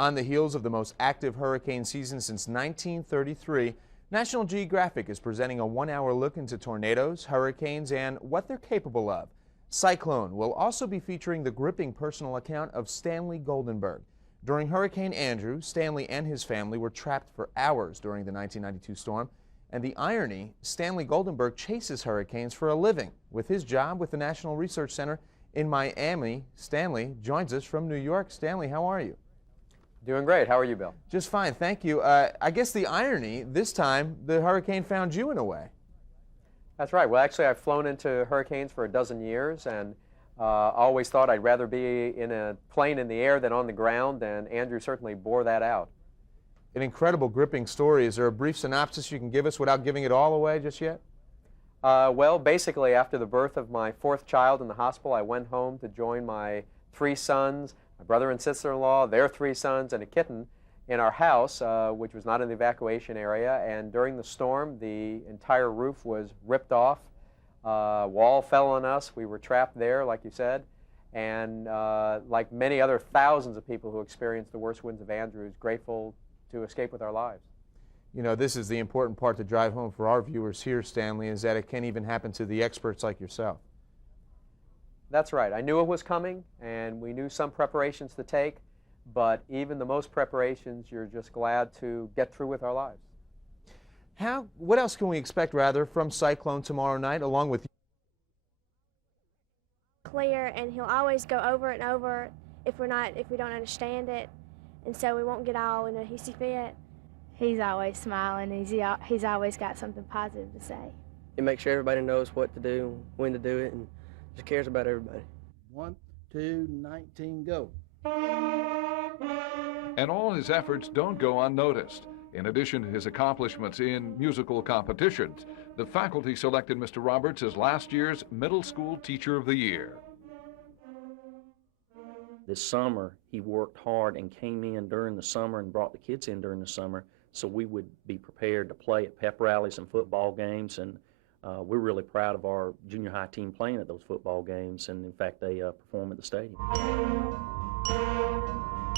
On the heels of the most active hurricane season since 1933, National Geographic is presenting a one-hour look into tornadoes, hurricanes, and what they're capable of. Cyclone will also be featuring the gripping personal account of Stanley Goldenberg. During Hurricane Andrew, Stanley and his family were trapped for hours during the 1992 storm. And the irony, Stanley Goldenberg chases hurricanes for a living. With his job with the National Research Center in Miami, Stanley joins us from New York. Stanley, how are you? Doing great. How are you, Bill? Just fine, thank you. I guess the irony, this time, the hurricane found you in a way. That's right. Well, actually, I've flown into hurricanes for a dozen years, and always thought I'd rather be in a plane in the air than on the ground, and Andrew certainly bore that out. An incredible, gripping story. Is there a brief synopsis you can give us without giving it all away just yet? Well, basically, after the birth of my fourth child in the hospital, I went home to join my three sons, my brother and sister-in-law, their three sons, and a kitten in our house, which was not in the evacuation area. And during the storm, the entire roof was ripped off. Wall fell on us. We were trapped there, like you said. And like many other thousands of people who experienced the worst winds of Andrew, grateful to escape with our lives. You know, this is the important part to drive home for our viewers here, Stanley, is that it can even happen to the experts like yourself. That's right. I knew it was coming, and we knew some preparations to take, but even the most preparations, you're just glad to get through with our lives. What else can we expect, rather, from Cyclone tomorrow night, along with you? Clear, and he'll always go over and over if we don't understand it, and so we won't get all in a hissy fit. He's always smiling. He's always got something positive to say. He makes sure everybody knows what to do, when to do it, and just cares about everybody. 1, 2, 19, go. And all his efforts don't go unnoticed. In addition to his accomplishments in musical competitions, the faculty selected Mr. Roberts as last year's Middle School Teacher of the Year. This summer, he worked hard and came in during the summer and brought the kids in during the summer so we would be prepared to play at pep rallies and football games. And we're really proud of our junior high team playing at those football games. And in fact, they perform at the stadium.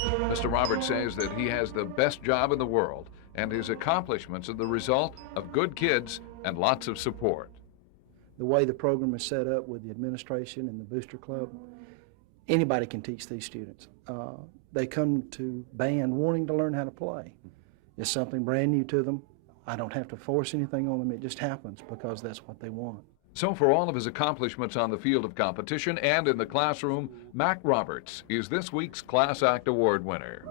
Mr. Roberts says that he has the best job in the world, and his accomplishments are the result of good kids and lots of support. The way the program is set up with the administration and the Booster Club, anybody can teach these students. They come to band wanting to learn how to play. It's something brand new to them. I don't have to force anything on them. It just happens because that's what they want. So for all of his accomplishments on the field of competition and in the classroom, Mac Roberts is this week's Class Act Award winner.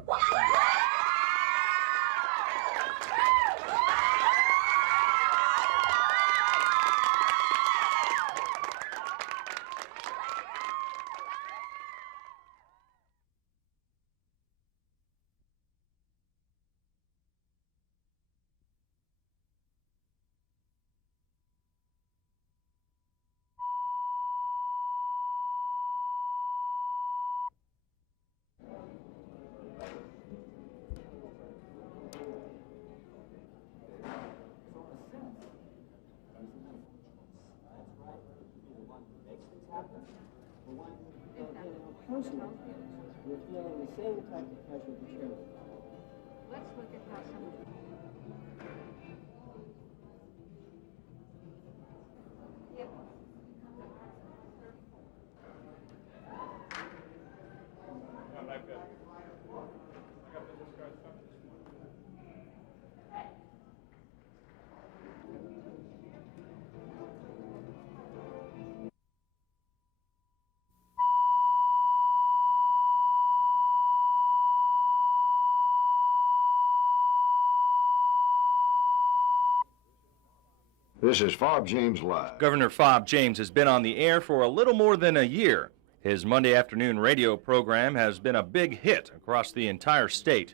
We're feeling the same type of pressure that you're. Let's look at how some of the This is Fob James Live. Governor Fob James has been on the air for a little more than a year. His Monday afternoon radio program has been a big hit across the entire state.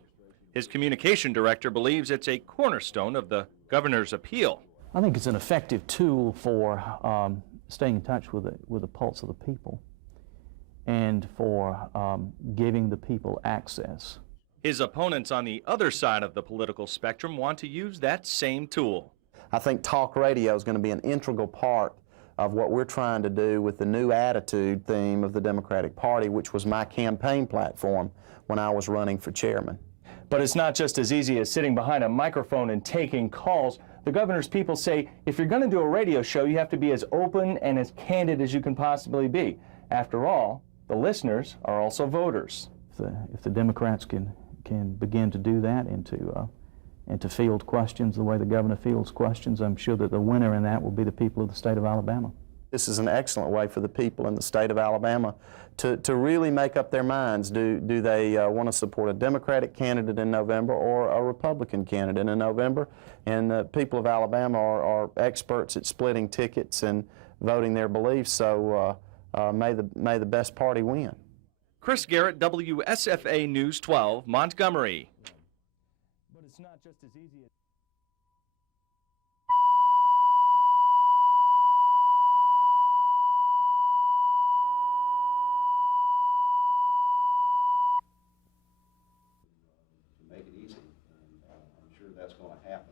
His communication director believes it's a cornerstone of the governor's appeal. I think it's an effective tool for staying in touch with the pulse of the people and for giving the people access. His opponents on the other side of the political spectrum want to use that same tool. I think talk radio is going to be an integral part of what we're trying to do with the new attitude theme of the Democratic Party, which was my campaign platform when I was running for chairman. But it's not just as easy as sitting behind a microphone and taking calls. The governor's people say if you're going to do a radio show, you have to be as open and as candid as you can possibly be. After all, the listeners are also voters. If the Democrats can begin to do that and to field questions the way the governor fields questions, I'm sure that the winner in that will be the people of the state of Alabama. This is an excellent way for the people in the state of Alabama to really make up their minds. Do they want to support a Democratic candidate in November or a Republican candidate in November? And the people of Alabama are experts at splitting tickets and voting their beliefs, so may the best party win. Chris Garrett, WSFA News 12, Montgomery. But it's not just as easy as... Make it easy, and I'm sure that's going to happen.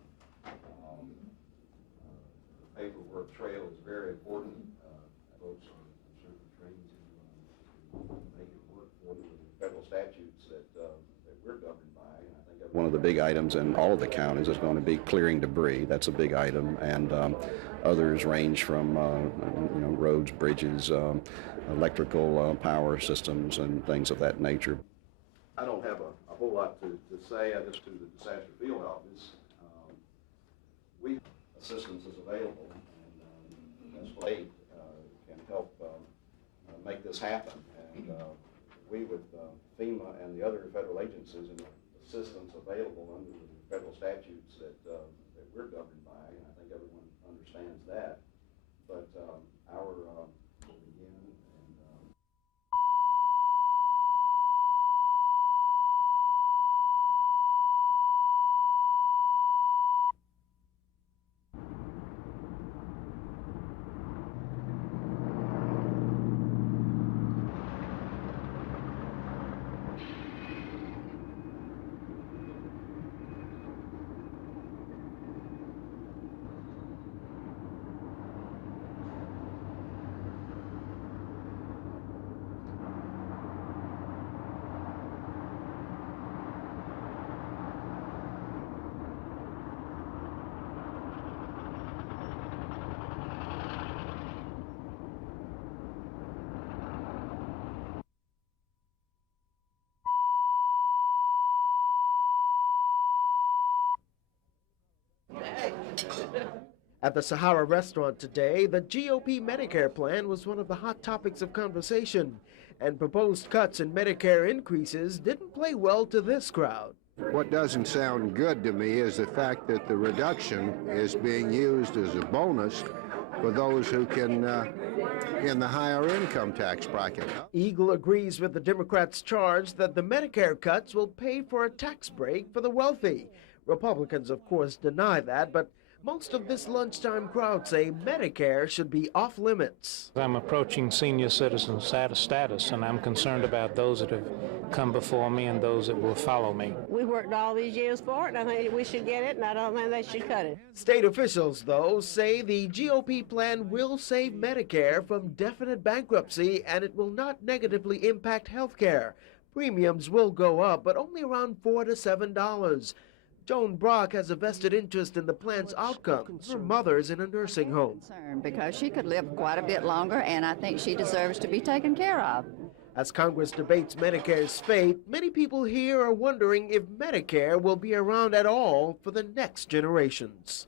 The paperwork trail is very important. Folks are certainly trained to make it work for them with the federal statutes that we're governed by. And I think one of the big items in all of the counties is going to be clearing debris. That's a big item, and others range from roads, bridges, electrical power systems, and things of that nature. I don't have a whole lot to say. Just to the disaster field office, assistance is available, and that's what aid can help make this happen. And we, with FEMA and the other federal agencies, and assistance available under the federal statutes that we're governed by, and I think everyone understands that. But our will begin. At the Sahara restaurant today, the GOP Medicare plan was one of the hot topics of conversation, and proposed cuts and Medicare increases didn't play well to this crowd. What doesn't sound good to me is the fact that the reduction is being used as a bonus for those who can, in the higher income tax bracket. Eagle agrees with the Democrats' charge that the Medicare cuts will pay for a tax break for the wealthy. Republicans, of course, deny that, but most of this lunchtime crowd say Medicare should be off limits. I'm approaching senior citizen status, and I'm concerned about those that have come before me and those that will follow me. We worked all these years for it, and I think we should get it, and I don't think they should cut it. State officials, though, say the GOP plan will save Medicare from definite bankruptcy, and it will not negatively impact health care. Premiums will go up, but only around $4 to $7. Joan Brock has a vested interest in the plan's outcome. Her mother's in a nursing home. Because she could live quite a bit longer, and I think she deserves to be taken care of. As Congress debates Medicare's fate, many people here are wondering if Medicare will be around at all for the next generations.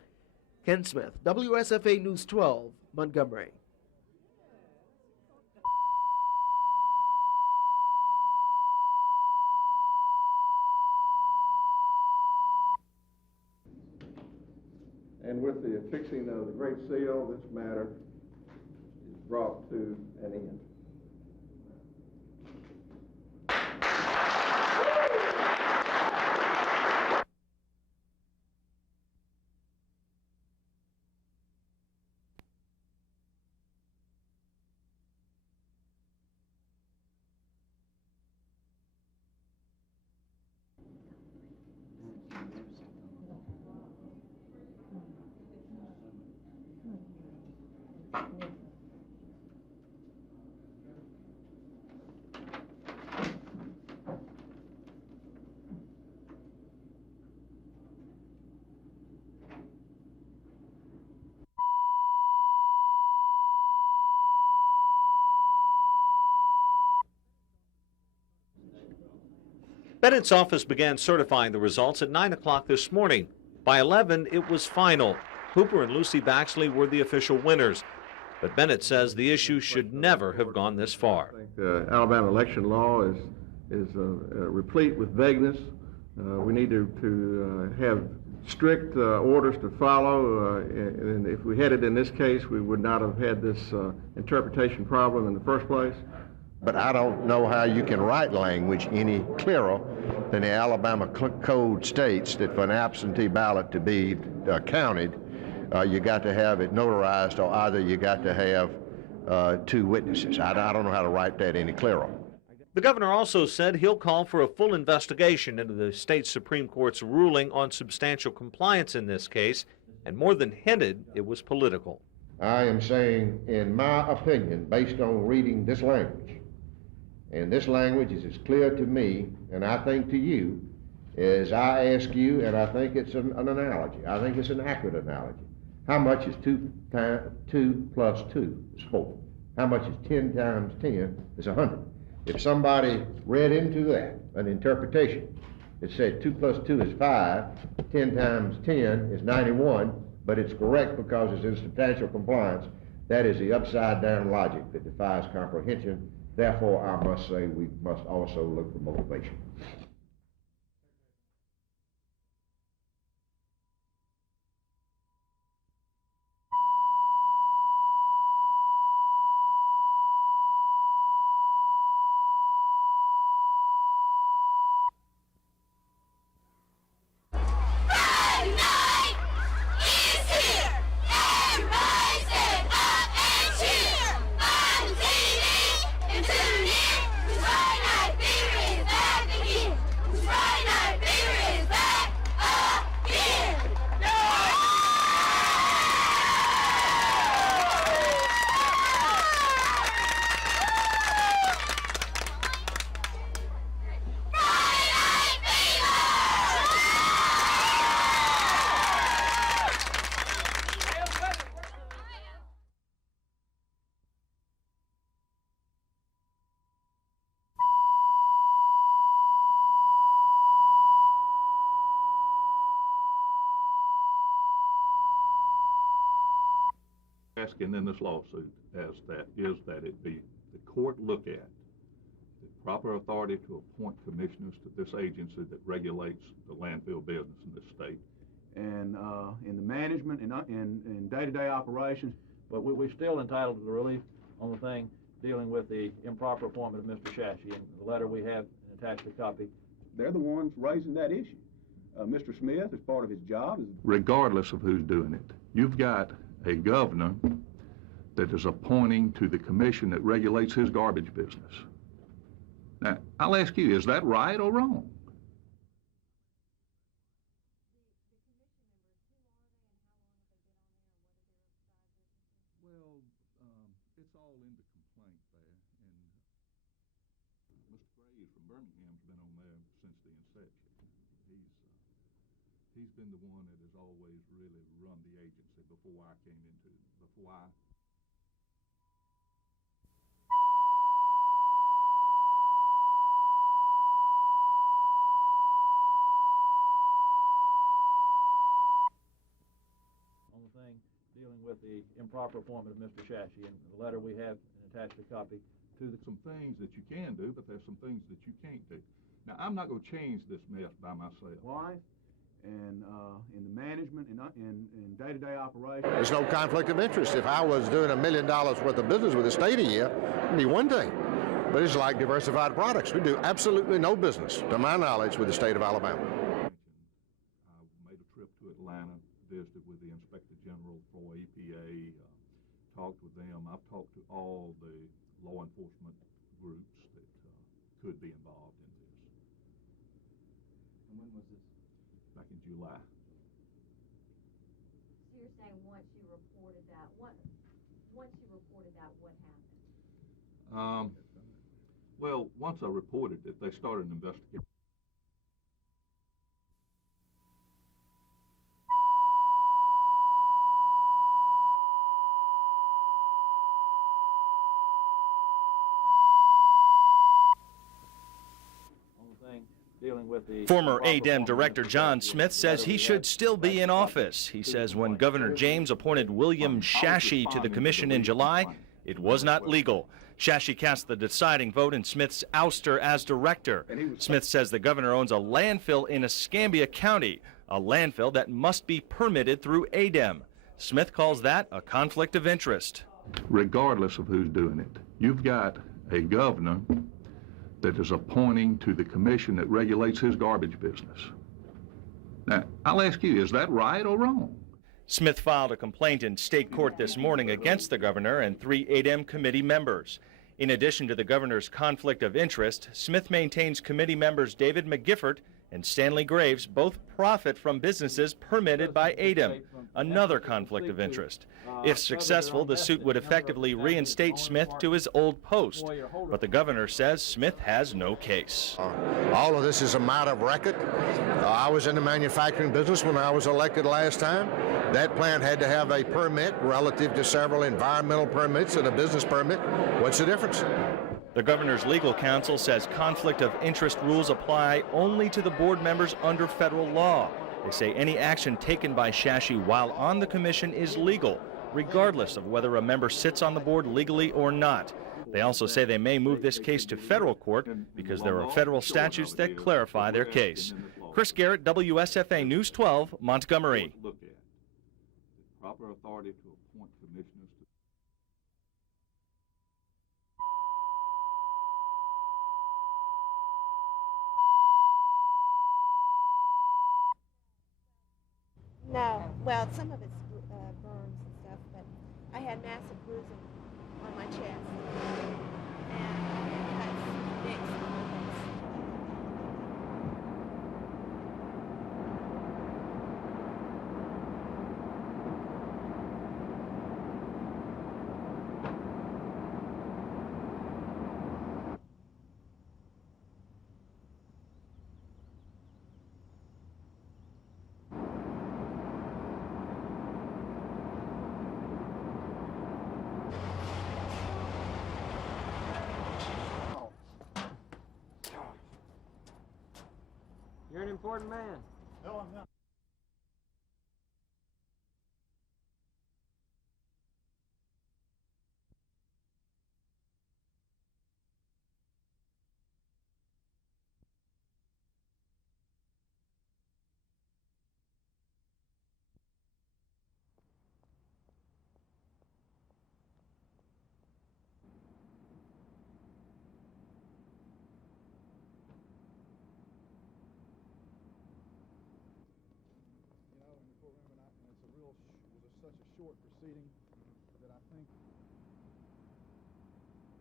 Ken Smith, WSFA News 12, Montgomery. And with the affixing of the Great Seal, this matter is brought to an end. Bennett's office began certifying the results at 9 o'clock this morning. By 11, it was final. Hooper and Lucy Baxley were the official winners. But Bennett says the issue should never have gone this far. Alabama election law is replete with vagueness. We need to have strict orders to follow, and if we had it in this case, we would not have had this interpretation problem in the first place. But I don't know how you can write language any clearer than the Alabama Code states that for an absentee ballot to be counted, you got to have it notarized, or either you got to have 2 witnesses. I don't know how to write that any clearer. The governor also said he'll call for a full investigation into the state Supreme Court's ruling on substantial compliance in this case, and more than hinted it was political. I am saying, in my opinion, based on reading this language, and this language is as clear to me, and I think to you, as I ask you, and I think it's an analogy. I think it's an accurate analogy. How much is 2 plus 2 is 4? How much is 10 times 10 is 100? If somebody read into that an interpretation that said 2 plus 2 is 5, 10 times 10 is 91, but it's correct because it's in substantial compliance, that is the upside down logic that defies comprehension. Therefore, I must say we must also look for motivation. Asking in this lawsuit is that it be the court look at the proper authority to appoint commissioners to this agency that regulates the landfill business in this state. And in the management and in day-to-day operations. But we're still entitled to the relief on the thing dealing with the improper appointment of Mr. Shashi. And the letter we have attached a copy. They're the ones raising that issue. Mr. Smith, as part of his job, Regardless of who's doing it, you've got a governor that is appointing to the commission that regulates his garbage business. Now, I'll ask you, is that right or wrong? Well, it's all in the complaint there, and Mr. Graves from Birmingham's been on there since the inception. He's been the one that has always really run the agency before I came into it, before I... on the thing dealing with the improper appointment of Mr. Shashi. And the letter we have attached a copy to the... Some things that you can do, but there's some things that you can't do. Now, I'm not going to change this mess by myself. Why? And in the management and in day-to-day operations. There's no conflict of interest. If I was doing $1 million worth of business with the state a year, it'd be one thing. But it's like diversified products. We do absolutely no business, to my knowledge, with the state of Alabama. I made a trip to Atlanta, visited with the Inspector General for EPA, talked with them. I've talked to all the law enforcement groups that could be involved in this. And when was this? Back in July. So you're saying once you reported that, what happened? Well, once I reported it, they started an investigation. On the thing dealing Former ADEM Director John Smith says he should still be in office. He says when Governor James appointed William Shashie to the commission in July, it was not legal. Shashie cast the deciding vote in Smith's ouster as director. Smith says the governor owns a landfill in Escambia County, a landfill that must be permitted through ADEM. Smith calls that a conflict of interest. Regardless of who's doing it, you've got a governor that is appointing to the commission that regulates his garbage business. Now, I'll ask you, is that right or wrong? Smith filed a complaint in state court this morning against the governor and 3 ADEM committee members. In addition to the governor's conflict of interest, Smith maintains committee members David McGiffert and Stanley Graves both profit from businesses permitted by ADEM, another conflict of interest. If successful, the suit would effectively reinstate Smith to his old post. But the governor says Smith has no case. All of this is a matter of record. I was in the manufacturing business when I was elected last time. That plant had to have a permit relative to several environmental permits and a business permit. What's the difference? The governor's legal counsel says conflict of interest rules apply only to the board members under federal law. They say any action taken by Shashie while on the commission is legal, regardless of whether a member sits on the board legally or not. They also say they may move this case to federal court because there are federal statutes that clarify their case. Chris Garrett, WSFA News 12, Montgomery. Proper authority to appoint commissioners. No, well, some of it's burns and stuff, but I had massive bruising on my chest and cuts, nicks on my face. You're an important man. No, I'm not. Such a short proceeding that I think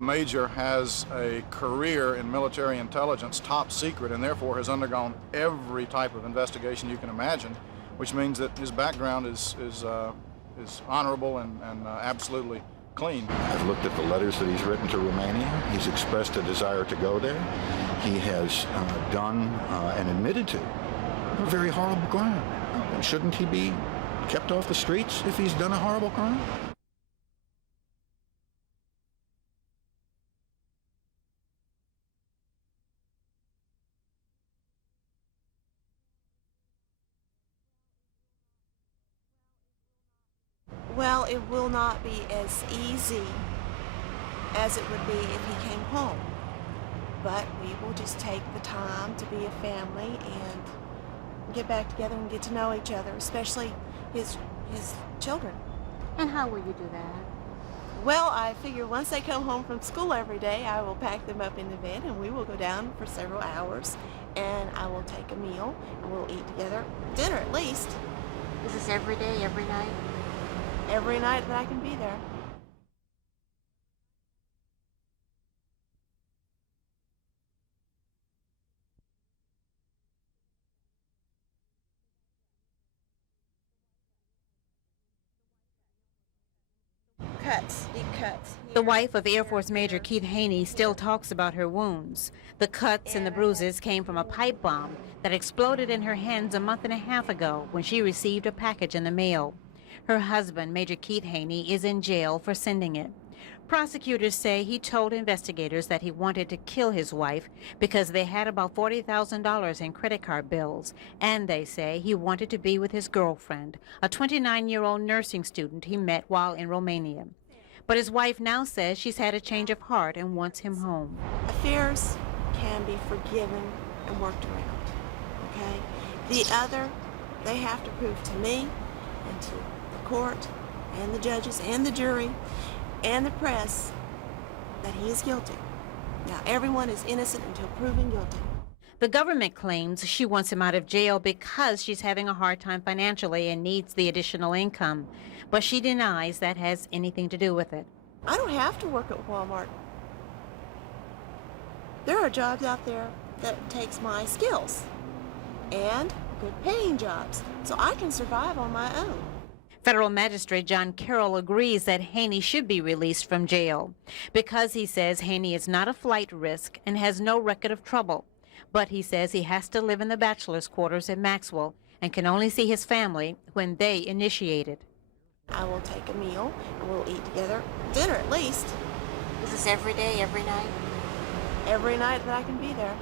Major has a career in military intelligence, top secret, and therefore has undergone every type of investigation you can imagine, which means that his background is honorable and absolutely clean. I've looked at the letters that he's written to Romania. He's expressed a desire to go there. He has done and admitted to a very horrible crime. Shouldn't he be kept off the streets if he's done a horrible crime? Well, it will not be as easy as it would be if he came home. But we will just take the time to be a family and get back together and get to know each other, especially his children. And how will you do that? Well, I figure once they come home from school every day, I will pack them up in the van and we will go down for several hours and I will take a meal and we'll eat together, dinner at least. Is this every day, every night? Every night that I can be there. Cuts, deep cuts. The wife of Air Force Major Keith Haney still talks about her wounds. The cuts and the bruises came from a pipe bomb that exploded in her hands a month and a half ago when she received a package in the mail. Her husband, Major Keith Haney, is in jail for sending it. Prosecutors say he told investigators that he wanted to kill his wife because they had about $40,000 in credit card bills, and they say he wanted to be with his girlfriend, a 29-year-old nursing student he met while in Romania. But his wife now says she's had a change of heart and wants him home. Affairs can be forgiven and worked around, okay? The other, they have to prove to me and to the court and the judges and the jury and the press that he is guilty. Now, everyone is innocent until proven guilty. The government claims she wants him out of jail because she's having a hard time financially and needs the additional income. But she denies that has anything to do with it. I don't have to work at Walmart. There are jobs out there that takes my skills and good paying jobs, so I can survive on my own. Federal Magistrate John Carroll agrees that Haney should be released from jail because he says Haney is not a flight risk and has no record of trouble. But he says he has to live in the bachelor's quarters at Maxwell and can only see his family when they initiate it. I will take a meal and we'll eat together, dinner at least. Is this every day, every night? Every night that I can be there.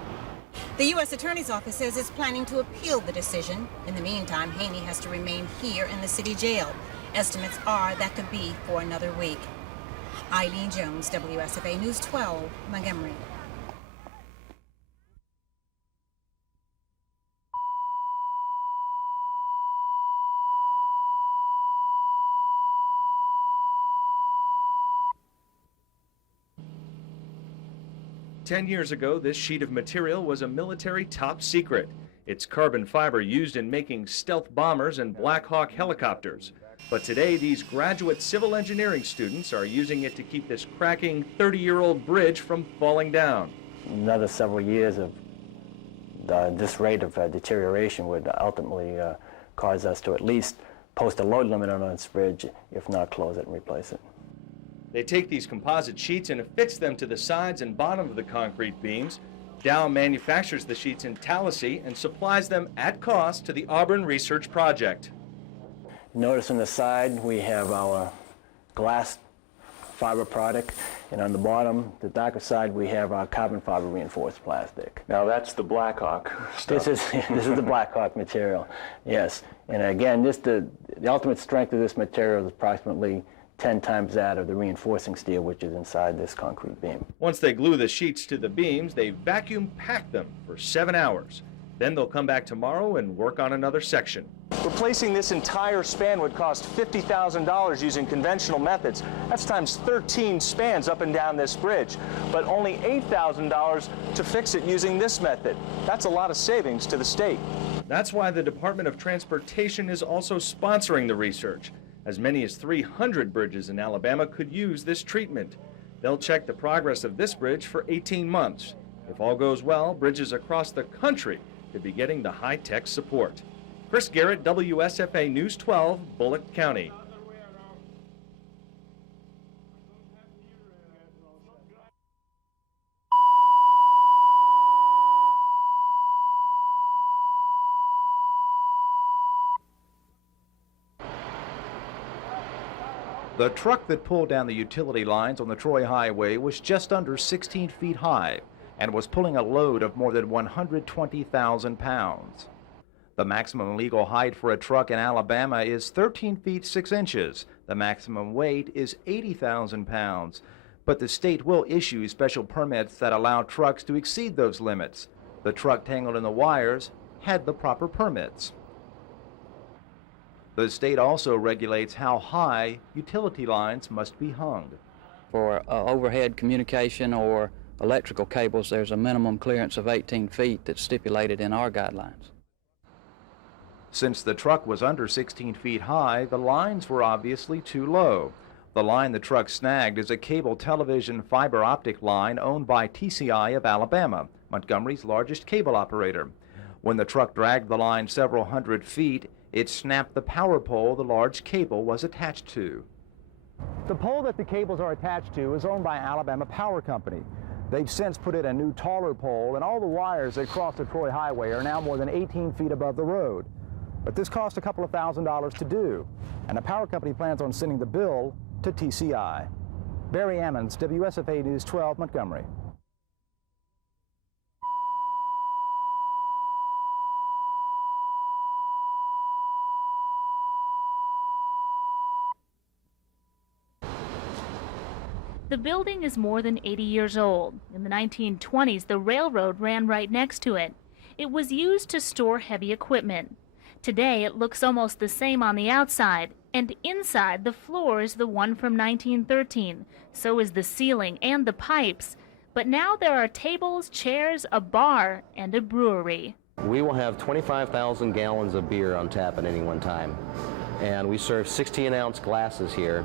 The U.S. Attorney's Office says it's planning to appeal the decision. In the meantime, Haney has to remain here in the city jail. Estimates are that could be for another week. Eileen Jones, WSFA News 12, Montgomery. "10 years ago, this sheet of material was a military top secret. It's carbon fiber used in making stealth bombers and Black Hawk helicopters. But today, these graduate civil engineering students are using it to keep this cracking 30-year-old bridge from falling down. Another several years of this rate of deterioration would ultimately cause us to at least post a load limit on this bridge, if not close it and replace it. They take these composite sheets and affix them to the sides and bottom of the concrete beams. Dow manufactures the sheets in Tallahassee and supplies them at cost to the Auburn Research Project. Notice on the side we have our glass fiber product, and on the bottom, the darker side, we have our carbon fiber reinforced plastic. Now that's the Black Hawk stuff. This is the Black Hawk material, yes. And again, the ultimate strength of this material is approximately 10 times that of the reinforcing steel which is inside this concrete beam. Once they glue the sheets to the beams, they vacuum pack them for 7 hours. Then they'll come back tomorrow and work on another section. Replacing this entire span would cost $50,000 using conventional methods. That's times 13 spans up and down this bridge, but only $8,000 to fix it using this method. That's a lot of savings to the state. That's why the Department of Transportation is also sponsoring the research. As many as 300 bridges in Alabama could use this treatment. They'll check the progress of this bridge for 18 months. If all goes well, bridges across the country could be getting the high-tech support. Chris Garrett, WSFA News 12, Bullock County. The truck that pulled down the utility lines on the Troy Highway was just under 16 feet high and was pulling a load of more than 120,000 pounds. The maximum legal height for a truck in Alabama is 13 feet 6 inches. The maximum weight is 80,000 pounds. But the state will issue special permits that allow trucks to exceed those limits. The truck tangled in the wires had the proper permits. The state also regulates how high utility lines must be hung. For overhead communication or electrical cables, there's a minimum clearance of 18 feet that's stipulated in our guidelines. Since the truck was under 16 feet high, the lines were obviously too low. The line the truck snagged is a cable television fiber optic line owned by TCI of Alabama, Montgomery's largest cable operator. When the truck dragged the line several hundred feet, it snapped the power pole the large cable was attached to. The pole that the cables are attached to is owned by Alabama Power Company. They've since put in a new taller pole, and all the wires that cross the Troy Highway are now more than 18 feet above the road. But this cost a couple of $1,000s to do, and the power company plans on sending the bill to TCI. Barry Ammons, WSFA News 12, Montgomery. The building is more than 80 years old. In the 1920s, the railroad ran right next to it. It was used to store heavy equipment. Today, it looks almost the same on the outside, and inside, the floor is the one from 1913. So is the ceiling and the pipes. But now there are tables, chairs, a bar, and a brewery. We will have 25,000 gallons of beer on tap at any one time. And we serve 16-ounce glasses here.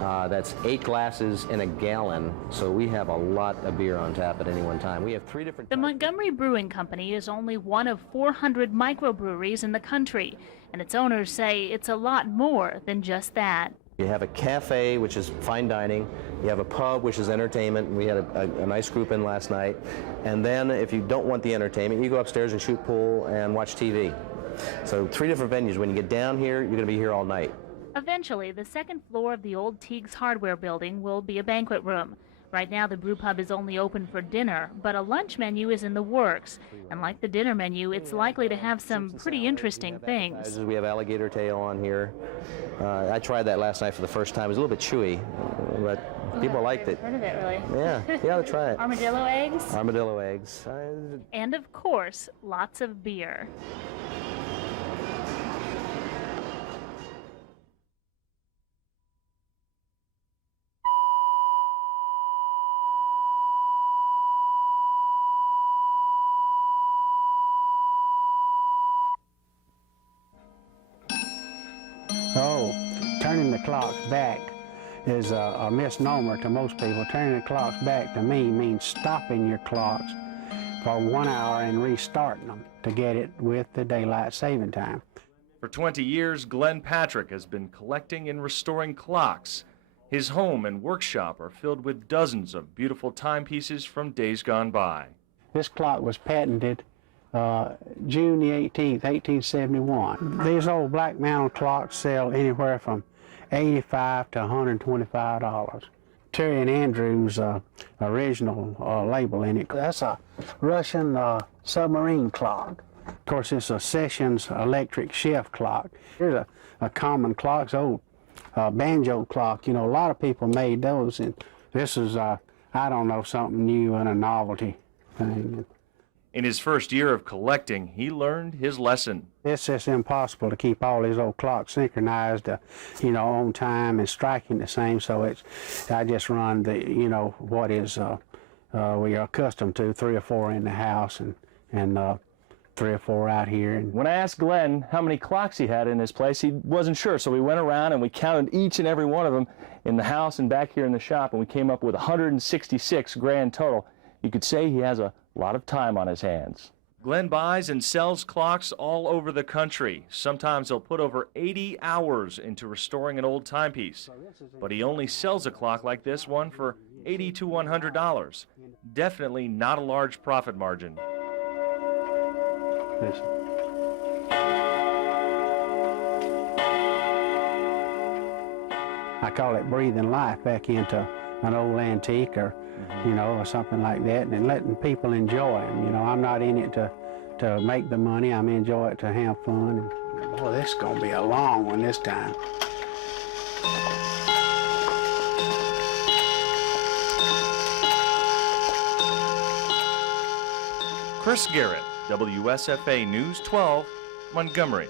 That's 8 glasses in a gallon, so we have a lot of beer on tap at any one time. We have 3 different... The Montgomery Brewing Company is only one of 400 microbreweries in the country, and its owners say it's a lot more than just that. You have a cafe, which is fine dining. You have a pub, which is entertainment. We had a nice group in last night. And then if you don't want the entertainment, you go upstairs and shoot pool and watch TV. So 3 different venues. When you get down here, you're going to be here all night. Eventually, the second floor of the old Teague's Hardware building will be a banquet room. Right now, the brew pub is only open for dinner, but a lunch menu is in the works. And like the dinner menu, it's likely to have some pretty interesting things. We have alligator tail on here. I tried that last night for the first time. It was a little bit chewy, but people liked it. Heard of it, really? Yeah, you ought to try it. Armadillo eggs? Armadillo eggs. And of course, lots of beer. Oh, turning the clocks back is a misnomer to most people. Turning the clocks back to me means stopping your clocks for 1 hour and restarting them to get it with the daylight saving time. For 20 years, Glenn Patrick has been collecting and restoring clocks. His home and workshop are filled with dozens of beautiful timepieces from days gone by. This clock was patented June the 18th, 1871. These old black mantle clocks sell anywhere from $85 to $125. Terry and Andrews' original label in it. That's a Russian submarine clock. Of course, it's a Sessions electric chef clock. Here's a common clock, it's old banjo clock. You know, a lot of people made those, and this is, I don't know, something new and a novelty thing. In his first year of collecting, he learned his lesson. It's just impossible to keep all these old clocks synchronized, you know, on time and striking the same. So I just run the, you know, what is we are accustomed to, 3 or 4 in the house and 3 or 4 out here. When I asked Glenn how many clocks he had in his place, he wasn't sure. So we went around and we counted each and every one of them in the house and back here in the shop, and we came up with 166 grand total. You could say he has a lot of time on his hands. Glenn buys and sells clocks all over the country. Sometimes he'll put over 80 hours into restoring an old timepiece. But he only sells a clock like this one for $80 to $100. Definitely not a large profit margin. Listen. I call it breathing life back into an old antique or you know, or something like that, and letting people enjoy them. You know, I'm not in it to make the money. I'm enjoy it to have fun. And, boy, this is going to be a long one this time. Chris Garrett, WSFA News 12, Montgomery.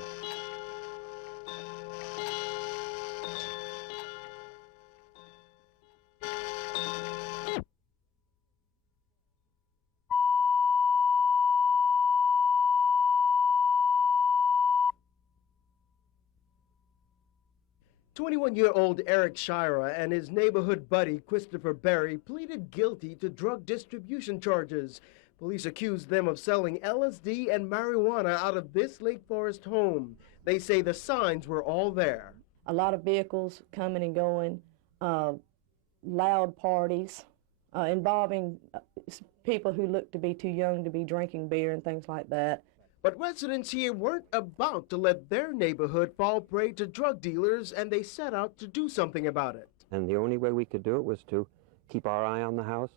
Year-old Eric Shira and his neighborhood buddy Christopher Berry pleaded guilty to drug distribution charges. Police accused them of selling LSD and marijuana out of this Lake Forest home. They say the signs were all there. A lot of vehicles coming and going, loud parties involving people who look to be too young to be drinking beer and things like that. But residents here weren't about to let their neighborhood fall prey to drug dealers, and they set out to do something about it. and the only way we could do it was to keep our eye on the house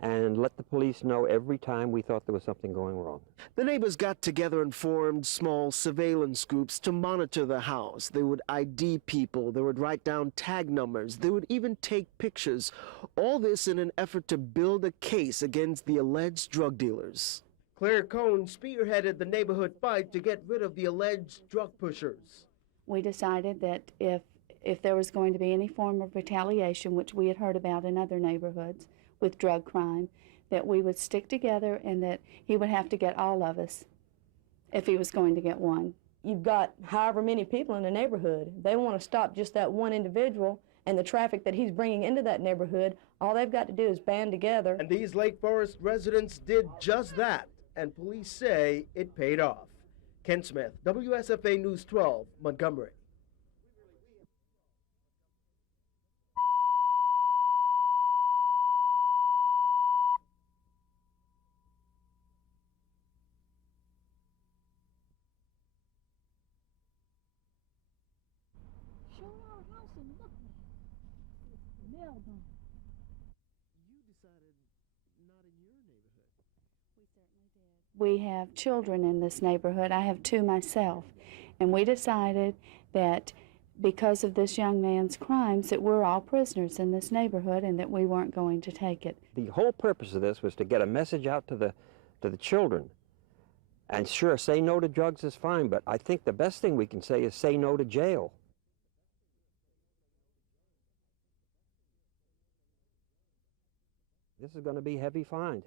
and let the police know every time we thought there was something going wrong. The neighbors got together and formed small surveillance groups to monitor the house. They would ID people, they would write down tag numbers, they would even take pictures. All this in an effort to build a case against the alleged drug dealers. Claire Cohn spearheaded the neighborhood fight to get rid of the alleged drug pushers. We decided that if there was going to be any form of retaliation, which we had heard about in other neighborhoods with drug crime, that we would stick together and that he would have to get all of us if he was going to get one. You've got however many people in the neighborhood. They want to stop just that one individual and the traffic that he's bringing into that neighborhood. All they've got to do is band together. And these Lake Forest residents did just that, and police say it paid off. Ken Smith, WSFA News 12, Montgomery. We have children in this neighborhood. I have two myself. And we decided that because of this young man's crimes, that we're all prisoners in this neighborhood and that we weren't going to take it. The whole purpose of this was to get a message out to the children. And sure, say no to drugs is fine, but I think the best thing we can say is say no to jail. This is going to be heavy fines.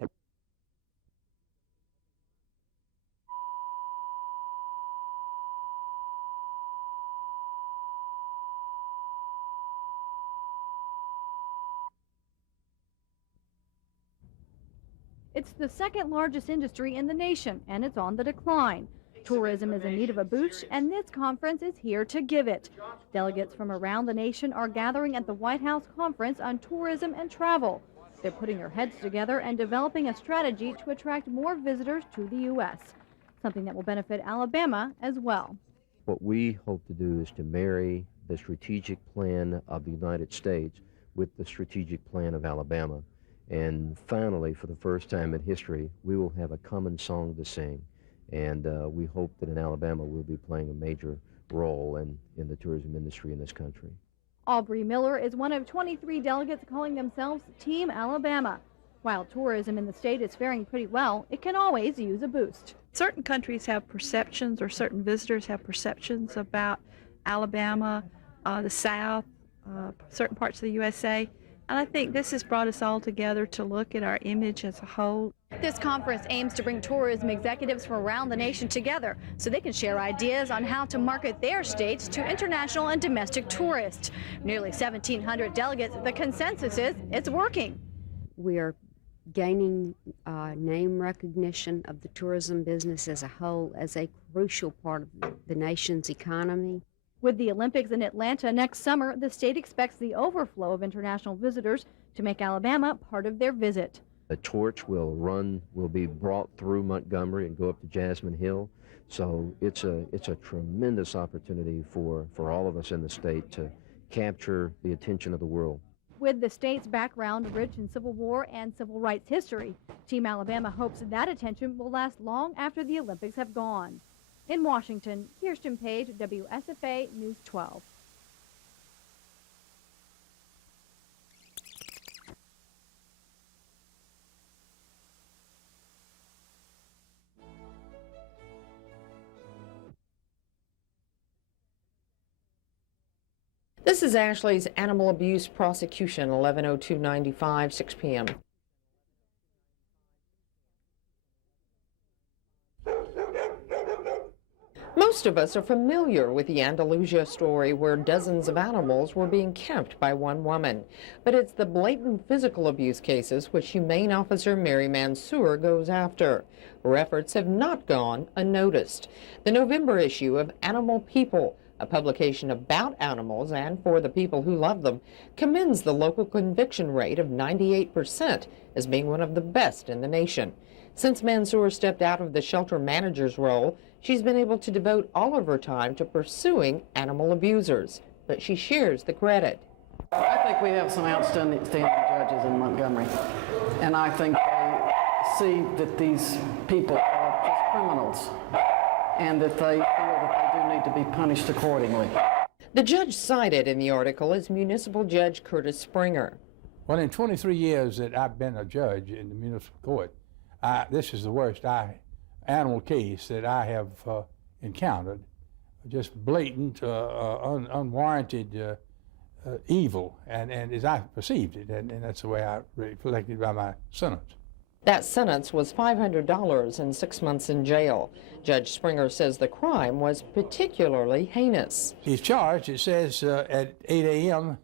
It's the second largest industry in the nation, and it's on the decline. Tourism is in need of a boost, and this conference is here to give it. Delegates from around the nation are gathering at the White House Conference on Tourism and Travel. They're putting their heads together and developing a strategy to attract more visitors to the U.S., something that will benefit Alabama as well. What we hope to do is to marry the strategic plan of the United States with the strategic plan of Alabama. And finally, for the first time in history, we will have a common song to sing. And we hope that in Alabama we'll be playing a major role in the tourism industry in this country. Aubrey Miller is one of 23 delegates calling themselves Team Alabama. While tourism in the state is faring pretty well, it can always use a boost. Certain countries have perceptions, or certain visitors have perceptions about Alabama, the South, certain parts of the USA. And I think this has brought us all together to look at our image as a whole. This conference aims to bring tourism executives from around the nation together so they can share ideas on how to market their states to international and domestic tourists. Nearly 1,700 delegates, the consensus is it's working. We are gaining name recognition of the tourism business as a whole as a crucial part of the nation's economy. With the Olympics in Atlanta next summer, the state expects the overflow of international visitors to make Alabama part of their visit. The torch will be brought through Montgomery and go up to Jasmine Hill. So it's a tremendous opportunity for all of us in the state to capture the attention of the world. With the state's background rich in Civil War and civil rights history, Team Alabama hopes that attention will last long after the Olympics have gone. In Washington, Kirsten Page, WSFA News 12. This is Ashley's Animal Abuse Prosecution, 11/02/95, 6 p.m. Most of us are familiar with the Andalusia story where dozens of animals were being kept by one woman. But it's the blatant physical abuse cases which Humane Officer Mary Mansour goes after. Her efforts have not gone unnoticed. The November issue of Animal People, a publication about animals and for the people who love them, commends the local conviction rate of 98% as being one of the best in the nation. Since Mansour stepped out of the shelter manager's role, she's been able to devote all of her time to pursuing animal abusers, but she shares the credit. I think we have some outstanding judges in Montgomery, and I think they see that these people are just criminals and that they feel that they do need to be punished accordingly. The judge cited in the article is Municipal Judge Curtis Springer. Well, in 23 years that I've been a judge in the municipal court, this is the worst animal case that I have encountered. Just blatant, unwarranted evil, and as I perceived it, and that's the way I reflected by my sentence. That sentence was $500 and 6 months in jail. Judge Springer says the crime was particularly heinous. He's charged, it says, at 8 a.m.,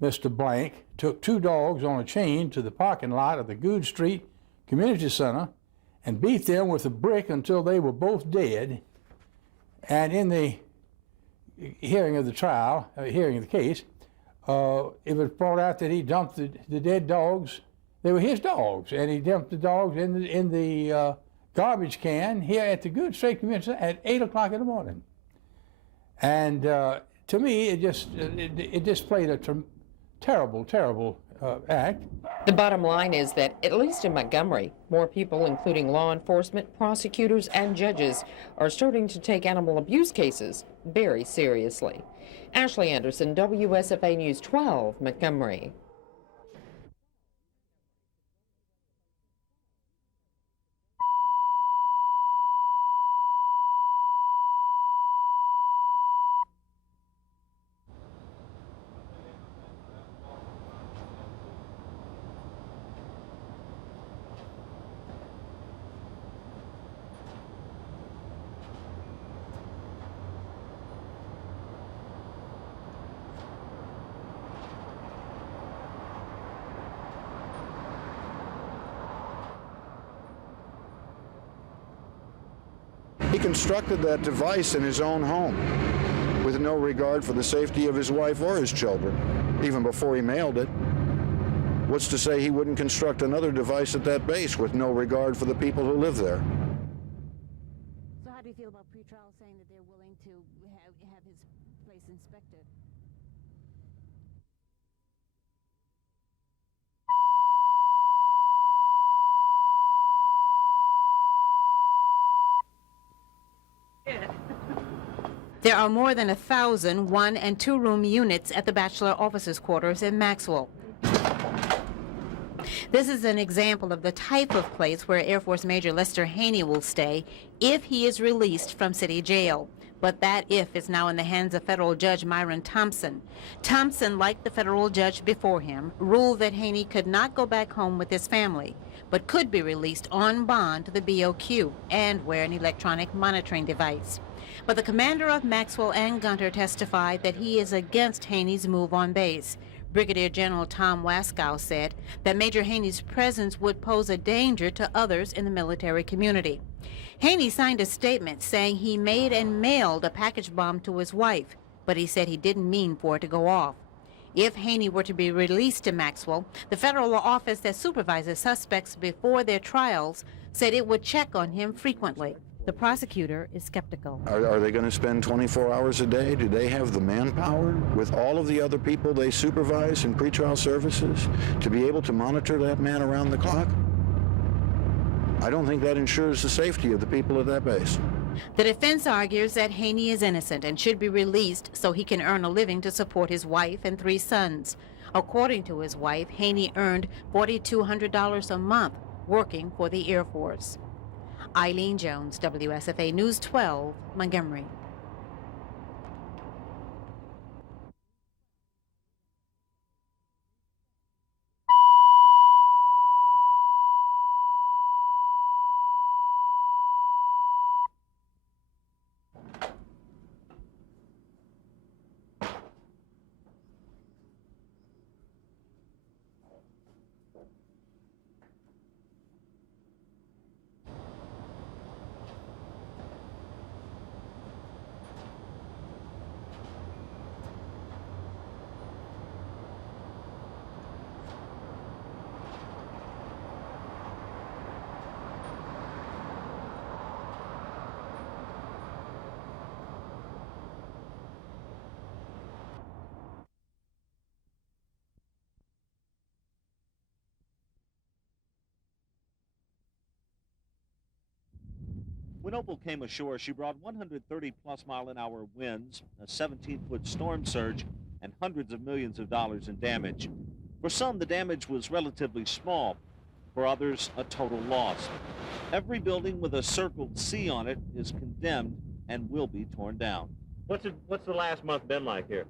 Mr. Blank took 2 dogs on a chain to the parking lot of the Good Street Community Center and beat them with a brick until they were both dead. And in the hearing of the trial, hearing of the case, it was brought out that he dumped the dead dogs. They were his dogs, and he dumped the dogs in the garbage can here at the Good Street Community Center at 8 o'clock in the morning. And to me, it displayed a terrible, terrible act. The bottom line is that, at least in Montgomery, more people, including law enforcement, prosecutors, and judges, are starting to take animal abuse cases very seriously. Ashley Anderson, WSFA News 12, Montgomery. He constructed that device in his own home with no regard for the safety of his wife or his children, even before he mailed it. What's to say he wouldn't construct another device at that base with no regard for the people who live there? So how do you feel about pretrial saying that they're willing to have his place inspected? There are more than 1,000 one- and two-room units at the bachelor officers' quarters in Maxwell. This is an example of the type of place where Air Force Major Lester Haney will stay if he is released from city jail. But that if is now in the hands of federal judge Myron Thompson. Thompson, like the federal judge before him, ruled that Haney could not go back home with his family, but could be released on bond to the BOQ and wear an electronic monitoring device. But the commander of Maxwell and Gunter testified that he is against Haney's move on base. Brigadier General Tom Waskow said that Major Haney's presence would pose a danger to others in the military community. Haney signed a statement saying he made and mailed a package bomb to his wife, but he said he didn't mean for it to go off. If Haney were to be released to Maxwell, the federal office that supervises suspects before their trials said it would check on him frequently. The prosecutor is skeptical. Are they going to spend 24 hours a day? Do they have the manpower with all of the other people they supervise in pretrial services to be able to monitor that man around the clock? I don't think that ensures the safety of the people at that base. The defense argues that Haney is innocent and should be released so he can earn a living to support his wife and 3 sons. According to his wife, Haney earned $4,200 a month working for the Air Force. Eileen Jones, WSFA News 12, Montgomery. When Opal came ashore, she brought 130-plus-mile-an-hour winds, a 17-foot storm surge, and hundreds of millions of dollars in damage. For some, the damage was relatively small. For others, a total loss. Every building with a circled C on it is condemned and will be torn down. What's the last month been like here?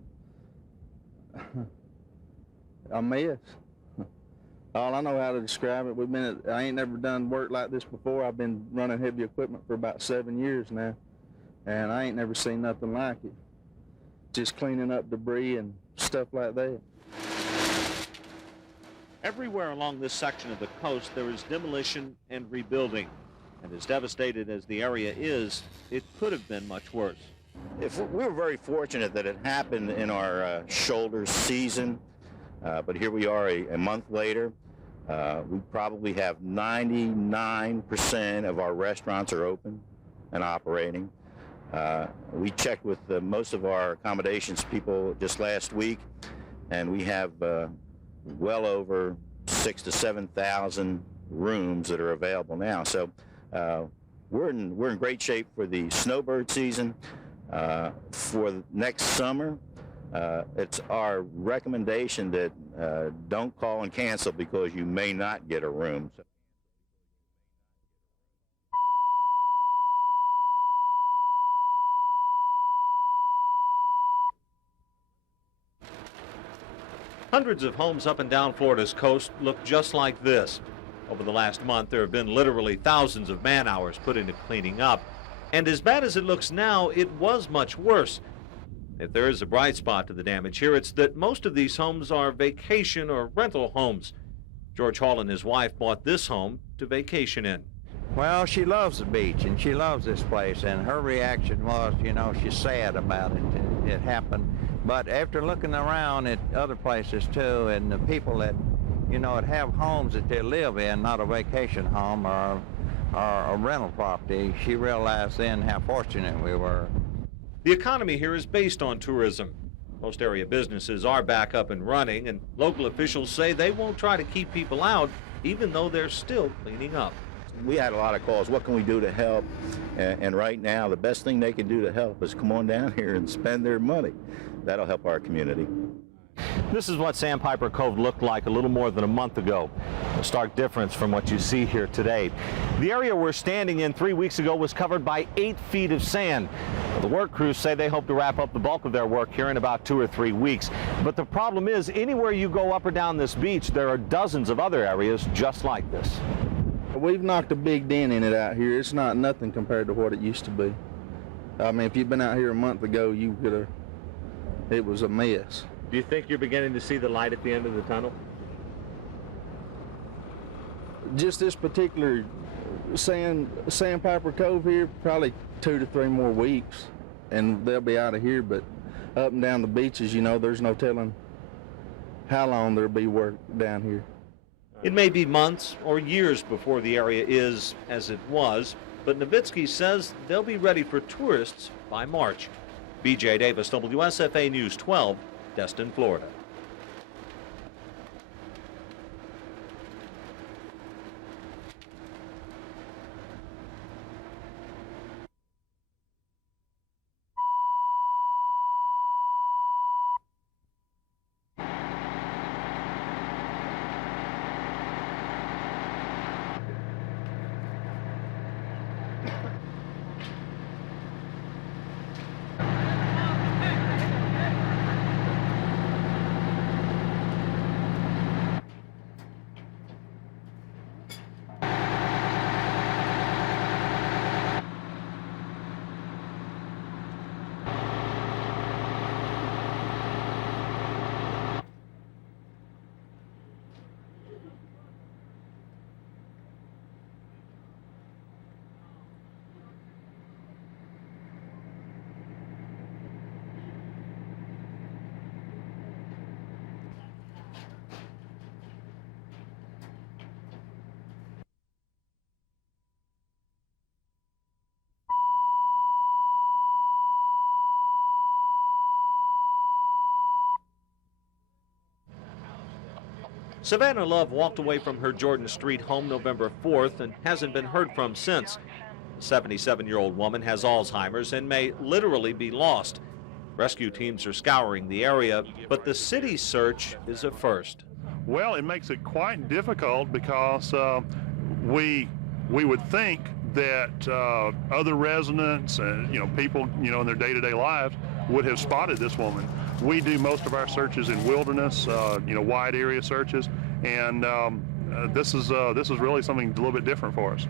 A mess. All I know how to describe it, I ain't never done work like this before. I've been running heavy equipment for about 7 years now, and I ain't never seen nothing like it. Just cleaning up debris and stuff like that. Everywhere along this section of the coast, there is demolition and rebuilding. And as devastated as the area is, it could have been much worse. We were very fortunate that it happened in our shoulder season, but here we are a month later. We probably have 99% of our restaurants are open and operating. We checked with most of our accommodations people just last week, and we have well over 6,000 to 7,000 rooms that are available now. So we're in great shape for the snowbird season. For next summer, it's our recommendation that don't call and cancel because you may not get a room. Hundreds of homes up and down Florida's coast look just like this. Over the last month, there have been literally thousands of man-hours put into cleaning up. And as bad as it looks now, it was much worse. If there is a bright spot to the damage here, it's that most of these homes are vacation or rental homes. George Hall and his wife bought this home to vacation in. Well, she loves the beach and she loves this place, and her reaction was, you know, she's sad about it. It happened. But after looking around at other places too, and the people that, you know, that have homes that they live in, not a vacation home or a rental property, she realized then how fortunate we were. The economy here is based on tourism. Most area businesses are back up and running, and local officials say they won't try to keep people out, even though they're still cleaning up. We had a lot of calls, what can we do to help? And right now, the best thing they can do to help is come on down here and spend their money. That'll help our community. This is what Sandpiper Cove looked like a little more than a month ago. A stark difference from what you see here today. The area we're standing in 3 weeks ago was covered by 8 feet of sand. The work crews say they hope to wrap up the bulk of their work here in about 2 or 3 weeks. But the problem is, anywhere you go up or down this beach, there are dozens of other areas just like this. We've knocked a big dent in it out here. It's not nothing compared to what it used to be. I mean, if you'd been out here a month ago, you could have, it was a mess. Do you think you're beginning to see the light at the end of the tunnel? Just this particular Sandpiper Cove here, probably 2 to 3 more weeks, and they'll be out of here. But up and down the beaches, you know, there's no telling how long there'll be work down here. It may be months or years before the area is as it was, but Nowitzki says they'll be ready for tourists by March. B.J. Davis, WSFA News 12, Destin, Florida. Savannah Love walked away from her Jordan Street home November 4th and hasn't been heard from since. The 77-year-old woman has Alzheimer's and may literally be lost. Rescue teams are scouring the area, but the city's search is a first. Well, it makes it quite difficult because we would think that other residents and people in their day-to-day lives would have spotted this woman. We do most of our searches in wilderness, wide area searches, and this is really something a little bit different for us.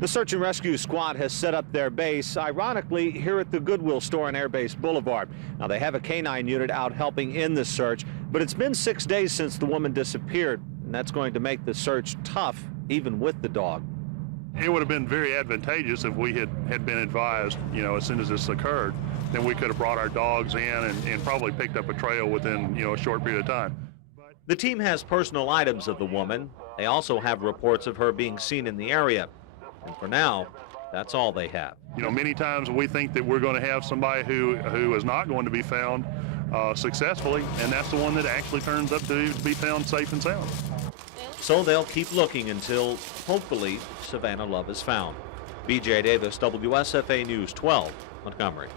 The Search and Rescue Squad has set up their base, ironically, here at the Goodwill store on Air Base Boulevard. Now, they have a canine unit out helping in the search, but it's been 6 days since the woman disappeared, and that's going to make the search tough, even with the dog. It would have been very advantageous if we had been advised, as soon as this occurred, then we could have brought our dogs in and probably picked up a trail within, a short period of time. The team has personal items of the woman. They also have reports of her being seen in the area. And for now, that's all they have. Many times we think that we're going to have somebody who is not going to be found successfully, and that's the one that actually turns up to be found safe and sound. So they'll keep looking until, hopefully, Savannah Love is found. B.J. Davis, WSFA News 12, Montgomery.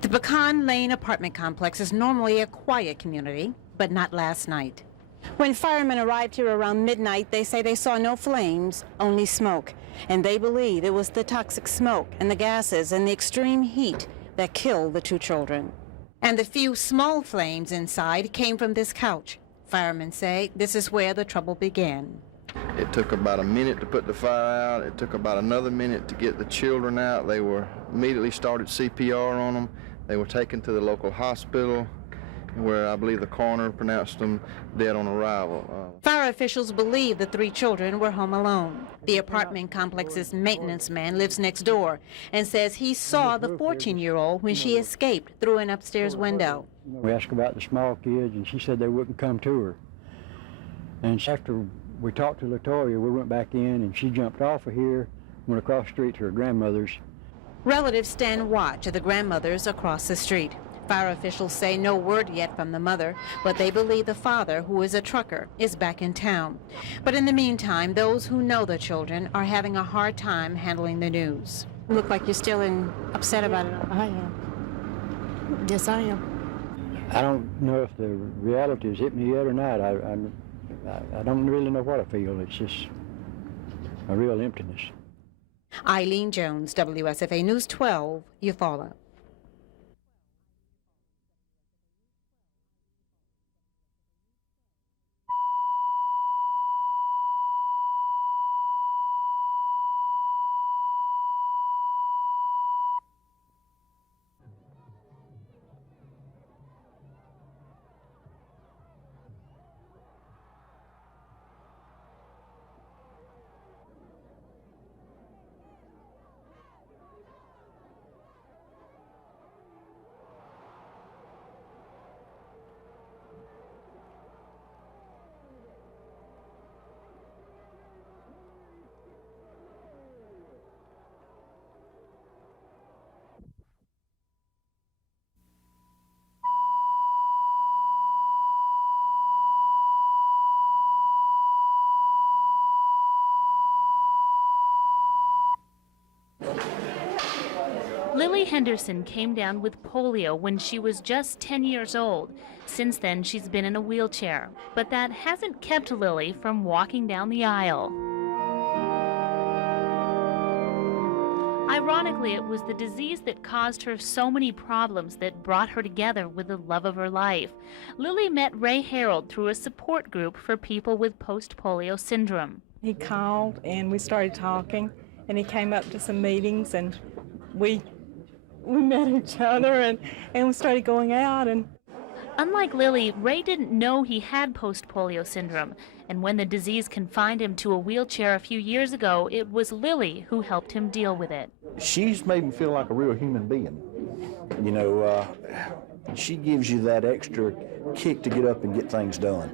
The Pecan Lane apartment complex is normally a quiet community, but not last night. When firemen arrived here around midnight, they say they saw no flames, only smoke. And they believe it was the toxic smoke and the gases and the extreme heat that killed the 2 children. And the few small flames inside came from this couch. Firemen say this is where the trouble began. It took about a minute to put the fire out. It took about another minute to get the children out. They were immediately started CPR on them. They were taken to the local hospital, where I believe the coroner pronounced them dead on arrival. Fire officials believe the 3 children were home alone. The apartment complex's maintenance man lives next door and says he saw the 14-year-old when she escaped through an upstairs window. We asked about the small kids, and she said they wouldn't come to her. And after we talked to LaToya, we went back in, and she jumped off of here, went across the street to her grandmother's. Relatives stand watch at the grandmother's across the street. Fire officials say no word yet from the mother, but they believe the father, who is a trucker, is back in town. But in the meantime, those who know the children are having a hard time handling the news. Look like you're still upset about it. I am. Yes, I am. I don't know if the reality has hit me yet or not. I don't really know what I feel. It's just a real emptiness. Eileen Jones, WSFA News 12, Eufaula. Lily Henderson came down with polio when she was just 10 years old. Since then, she's been in a wheelchair, but that hasn't kept Lily from walking down the aisle. Ironically, it was the disease that caused her so many problems that brought her together with the love of her life. Lily met Ray Harold through a support group for people with post-polio syndrome. He called and we started talking, and he came up to some meetings, and we met each other and we started going out. And unlike Lily, Ray didn't know he had post-polio syndrome, and when the disease confined him to a wheelchair a few years ago, it was Lily who helped him deal with it. She's made me feel like a real human being. You know, she gives you that extra kick to get up and get things done.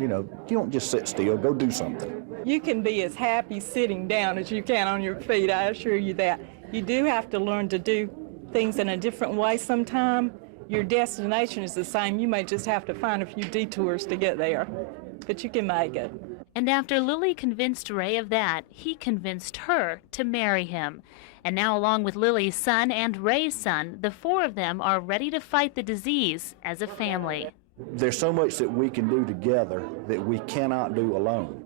You know, you don't just sit still, go do something. You can be as happy sitting down as you can on your feet, I assure you that. You do have to learn to do things in a different way sometime. Your destination is the same. You may just have to find a few detours to get there, but you can make it. And after Lily convinced Ray of that, he convinced her to marry him. And now, along with Lily's son and Ray's son, the four of them are ready to fight the disease as a family. There's so much that we can do together that we cannot do alone.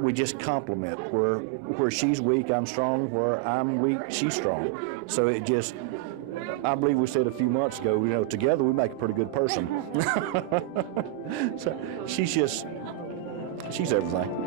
We just complement. Where she's weak, I'm strong. Where I'm weak, she's strong. So it just, I believe we said a few months ago, you know, together we make a pretty good person. So she's everything.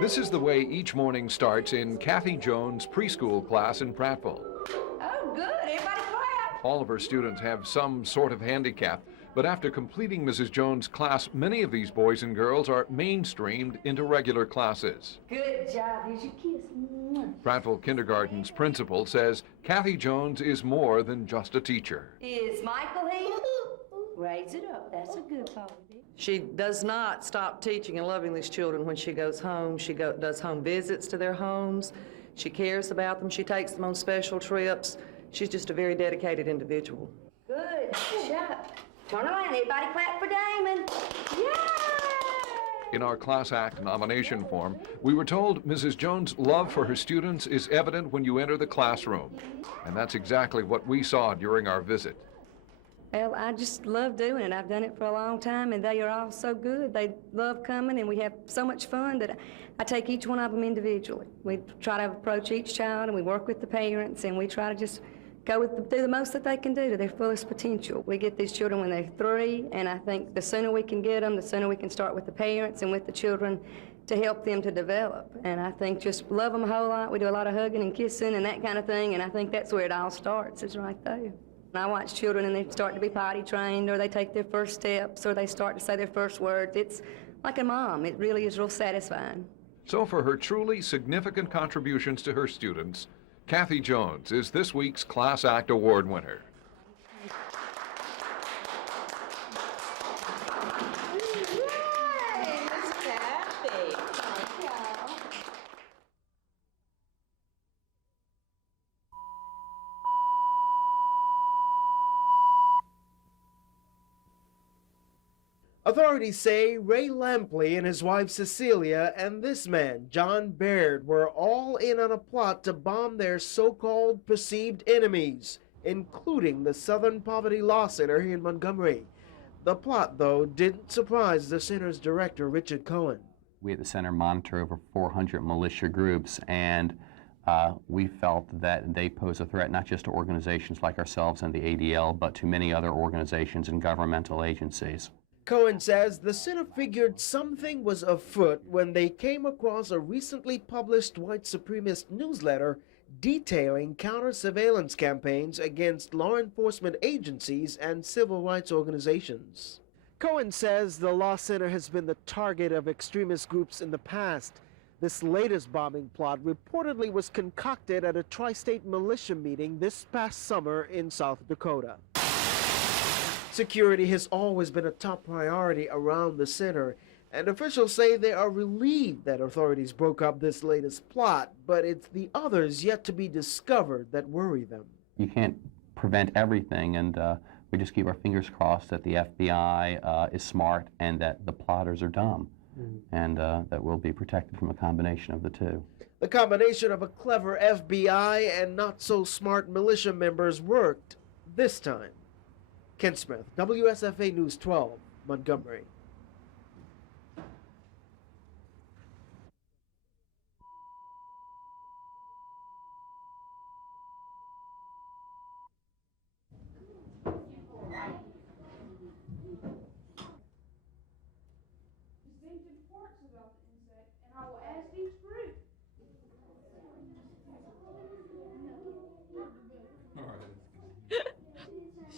This is the way each morning starts in Kathy Jones' preschool class in Prattville. Oh, good. Everybody clap. All of her students have some sort of handicap, but after completing Mrs. Jones' class, many of these boys and girls are mainstreamed into regular classes. Good job. Here's your kiss. Prattville Kindergarten's principal says Kathy Jones is more than just a teacher. Is Michael here? Raise it up. That's a good boy. She does not stop teaching and loving these children when she goes home. She does home visits to their homes. She cares about them. She takes them on special trips. She's just a very dedicated individual. Good job. Turn around. Everybody clap for Damon. Yay! In our Class Act nomination form, we were told Mrs. Jones' love for her students is evident when you enter the classroom. And that's exactly what we saw during our visit. Well, I just love doing it. I've done it for a long time, and they are all so good. They love coming, and we have so much fun that I take each one of them individually. We try to approach each child, and we work with the parents, and we try to just do the most that they can do to their fullest potential. We get these children when they're 3, and I think the sooner we can get them, the sooner we can start with the parents and with the children to help them to develop. And I think just love them a whole lot. We do a lot of hugging and kissing and that kind of thing, and I think that's where it all starts, is right there. I watch children and they start to be potty trained, or they take their first steps, or they start to say their first words. It's like a mom. It really is real satisfying. So for her truly significant contributions to her students, Kathy Jones is this week's Class Act Award winner. Yay, Miss Kathy. Thank y'all. Authorities say Ray Lampley and his wife Cecilia and this man, John Baird, were all in on a plot to bomb their so-called perceived enemies, including the Southern Poverty Law Center here in Montgomery. The plot, though, didn't surprise the center's director, Richard Cohen. We at the center monitor over 400 militia groups, and we felt that they pose a threat not just to organizations like ourselves and the ADL, but to many other organizations and governmental agencies. Cohen says the center figured something was afoot when they came across a recently published white supremacist newsletter detailing counter-surveillance campaigns against law enforcement agencies and civil rights organizations. Cohen says the Law Center has been the target of extremist groups in the past. This latest bombing plot reportedly was concocted at a tri-state militia meeting this past summer in South Dakota. Security has always been a top priority around the center, and officials say they are relieved that authorities broke up this latest plot, but it's the others yet to be discovered that worry them. You can't prevent everything, and we just keep our fingers crossed that the FBI is smart and that the plotters are dumb, and that we'll be protected from a combination of the two. The combination of a clever FBI and not-so-smart militia members worked this time. Ken Smith, WSFA News 12, Montgomery.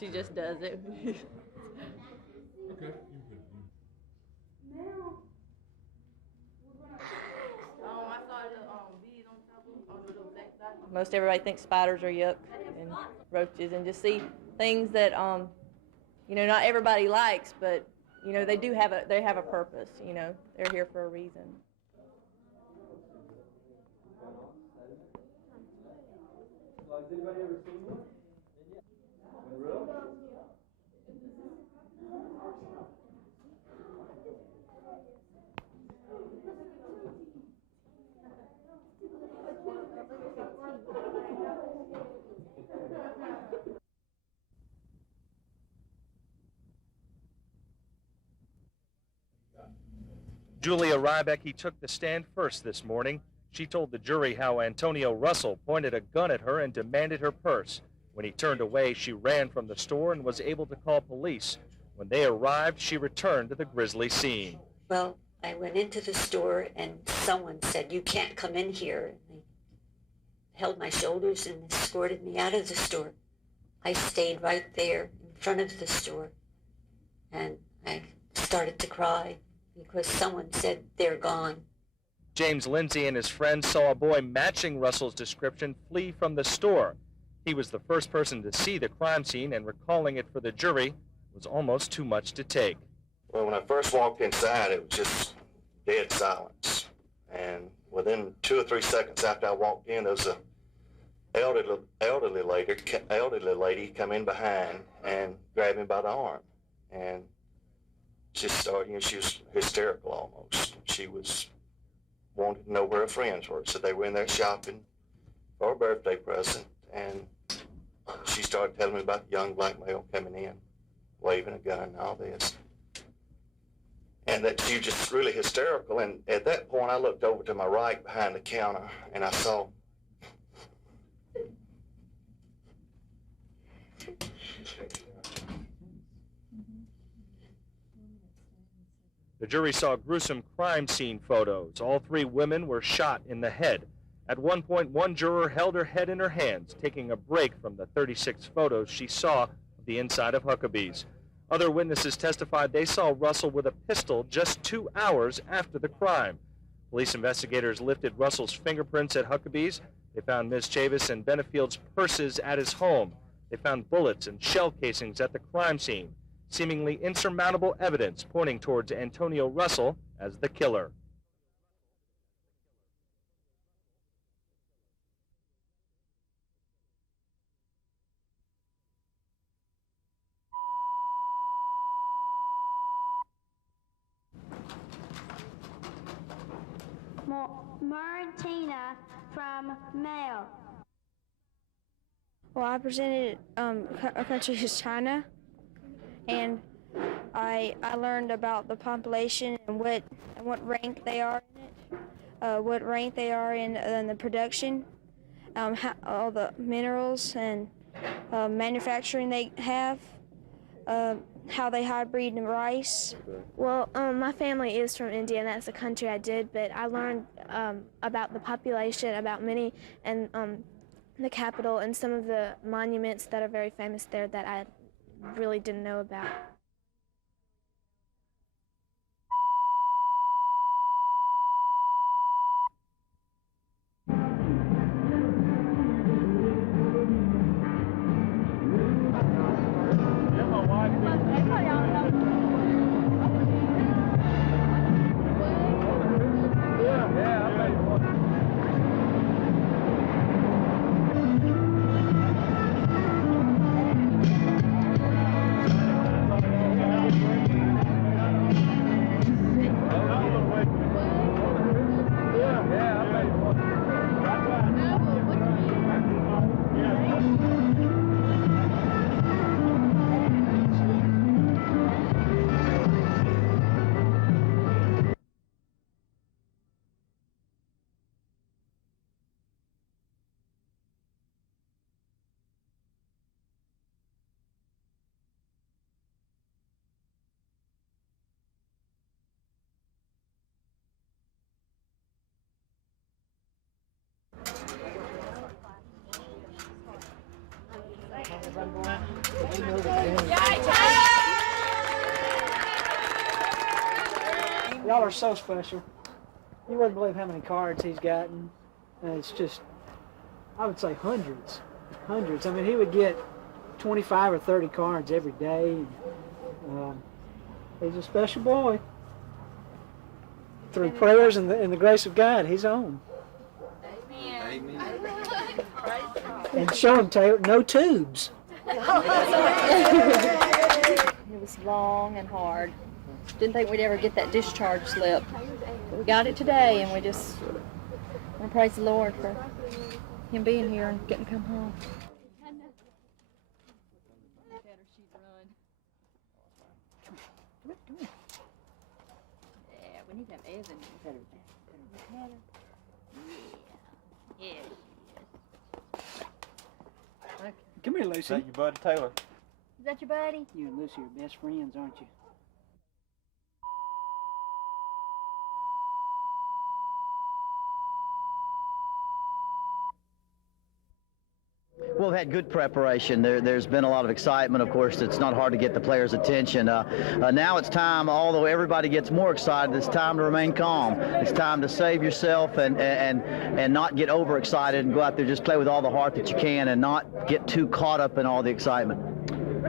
She just does it. Okay. Most everybody thinks spiders are yuck and roaches, and just see things that you know, not everybody likes, but you know, they have a purpose. You know, they're here for a reason. Has anybody ever seen one? Really? Julia Rybecki took the stand first this morning. She told the jury how Antonio Russell pointed a gun at her and demanded her purse. When he turned away, she ran from the store and was able to call police. When they arrived, she returned to the grisly scene. Well, I went into the store and someone said, "You can't come in here." And they held my shoulders and escorted me out of the store. I stayed right there in front of the store and I started to cry because someone said, "They're gone." James Lindsay and his friends saw a boy matching Russell's description flee from the store. He was the first person to see the crime scene, and recalling it for the jury was almost too much to take. Well, when I first walked inside, it was just dead silence. And within 2 or 3 seconds after I walked in, there was an elderly lady come in behind and grabbed me by the arm. And just started, you know, she was hysterical almost. She was wanted to know where her friends were. So they were in there shopping for a birthday present. And she started telling me about the young black male coming in, waving a gun and all this. And that she was just really hysterical. And at that point, I looked over to my right behind the counter, and I saw The jury saw gruesome crime scene photos. All 3 women were shot in the head. At one point, one juror held her head in her hands, taking a break from the 36 photos she saw of the inside of Huckabee's. Other witnesses testified they saw Russell with a pistol just 2 hours after the crime. Police investigators lifted Russell's fingerprints at Huckabee's. They found Ms. Chavis and Benefield's purses at his home. They found bullets and shell casings at the crime scene, seemingly insurmountable evidence pointing towards Antonio Russell as the killer. Martina from Mail. Well, I presented a country is China, and I learned about the population and what rank they are in it, what rank they are in the production, all the minerals and manufacturing they have, how they hybrid rice. Well, my family is from India, and that's the country I did, but I learned about the population, about many, and the capital, and some of the monuments that are very famous there that I really didn't know about. Y'all are so special. You wouldn't believe how many cards he's gotten. And it's just, I would say hundreds. I mean, he would get 25 or 30 cards every day. And, he's a special boy. Through prayers and the grace of God, he's on. Amen. And show him, Taylor, no tubes. It was long and hard. Didn't think we'd ever get that discharge slip. But we got it today, and we just want to praise the Lord for him being here and getting to come home. Yeah, we need to have Evan. Yeah. Come here, Lucy. Is that your buddy Taylor? Is that your buddy? You and Lucy are best friends, aren't you? Well, we've had good preparation. There's been a lot of excitement. Of course, it's not hard to get the players' attention. Now it's time, although everybody gets more excited, it's time to remain calm. It's time to save yourself and not get overexcited and go out there, just play with all the heart that you can and not get too caught up in all the excitement.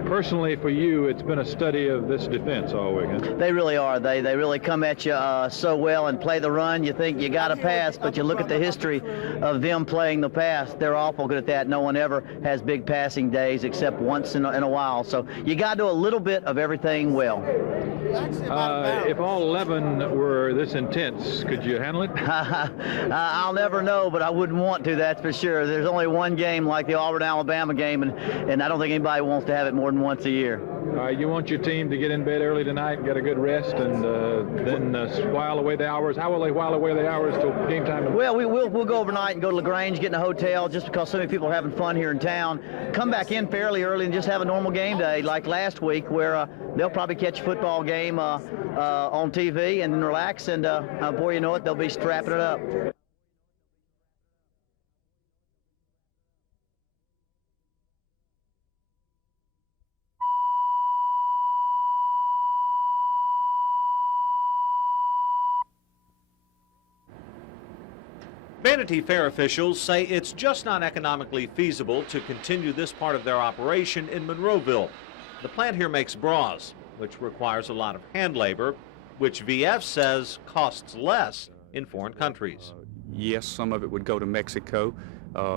Personally, for you, it's been a study of this defense all weekend. They really are. They really come at you so well and play the run. You think you got to pass, but you look at the history of them playing the pass. They're awful good at that. No one ever has big passing days except once in a while. So you got to do a little bit of everything well. If all 11 were this intense, could you handle it? I'll never know, but I wouldn't want to, that's for sure. There's only one game like the Auburn-Alabama game, and I don't think anybody wants to have it more than once a year. You want your team to get in bed early tonight and get a good rest and then while away the hours. How will they while away the hours till game time? Well, we'll go overnight and go to LaGrange, get in a hotel just because so many people are having fun here in town. Come back in fairly early and just have a normal game day like last week where they'll probably catch a football game on TV and then relax, and before you know it, they'll be strapping it up. Vanity Fair officials say it's just not economically feasible to continue this part of their operation in Monroeville. The plant here makes bras, which requires a lot of hand labor, which VF says costs less in foreign countries. Yes, some of it would go to Mexico.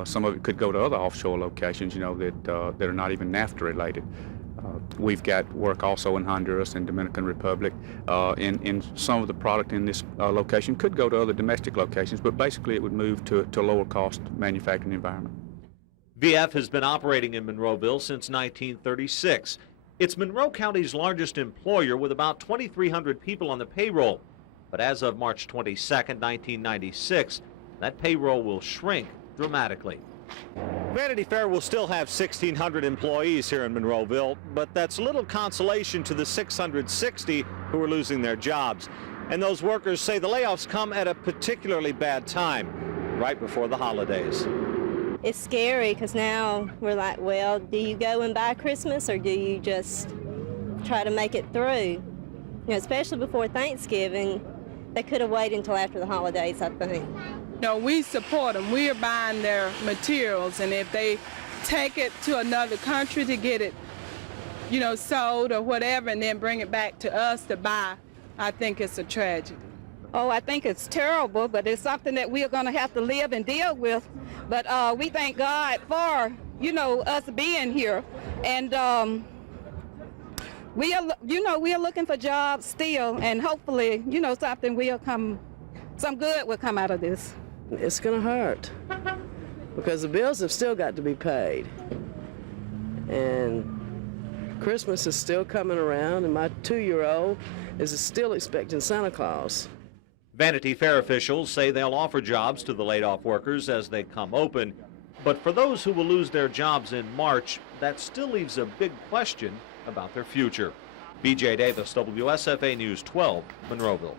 Some of it could go to other offshore locations, you know, that are not even NAFTA related. We've got work also in Honduras and Dominican Republic. In some of the product in this location could go to other domestic locations, but basically it would move to a lower cost manufacturing environment. VF has been operating in Monroeville since 1936. It's Monroe County's largest employer with about 2,300 people on the payroll. But as of March 22, 1996, that payroll will shrink dramatically. Vanity Fair will still have 1,600 employees here in Monroeville, but that's little consolation to the 660 who are losing their jobs. And those workers say the layoffs come at a particularly bad time, right before the holidays. It's scary because now we're like, well, do you go and buy Christmas or do you just try to make it through? You know, especially before Thanksgiving, they could have waited until after the holidays, I think. No, we support them. We are buying their materials, and if they take it to another country to get it, you know, sold or whatever, and then bring it back to us to buy, I think it's a tragedy. Oh, I think it's terrible, but it's something that we're going to have to live and deal with. But we thank God for, you know, us being here. And we are, you know, we are looking for jobs still, and hopefully, you know, something will come, some good will come out of this. It's going to hurt because the bills have still got to be paid. And Christmas is still coming around, and my 2-year-old is still expecting Santa Claus. Vanity Fair officials say they'll offer jobs to the laid-off workers as they come open. But for those who will lose their jobs in March, that still leaves a big question about their future. B.J. Davis, WSFA News 12, Monroeville.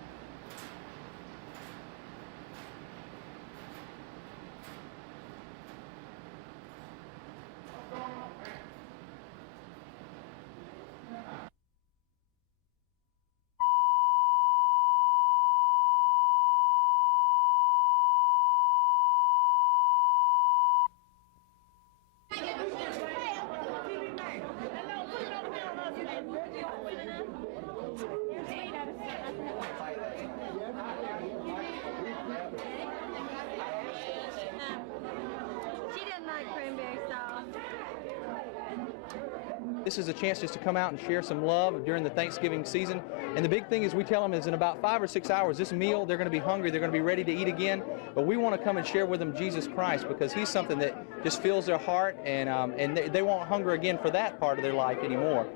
This is a chance just to come out and share some love during the Thanksgiving season. And the big thing is we tell them is in about 5 or 6 hours, this meal, they're going to be hungry, they're going to be ready to eat again. But we want to come and share with them Jesus Christ because he's something that just fills their heart, and they won't hunger again for that part of their life anymore.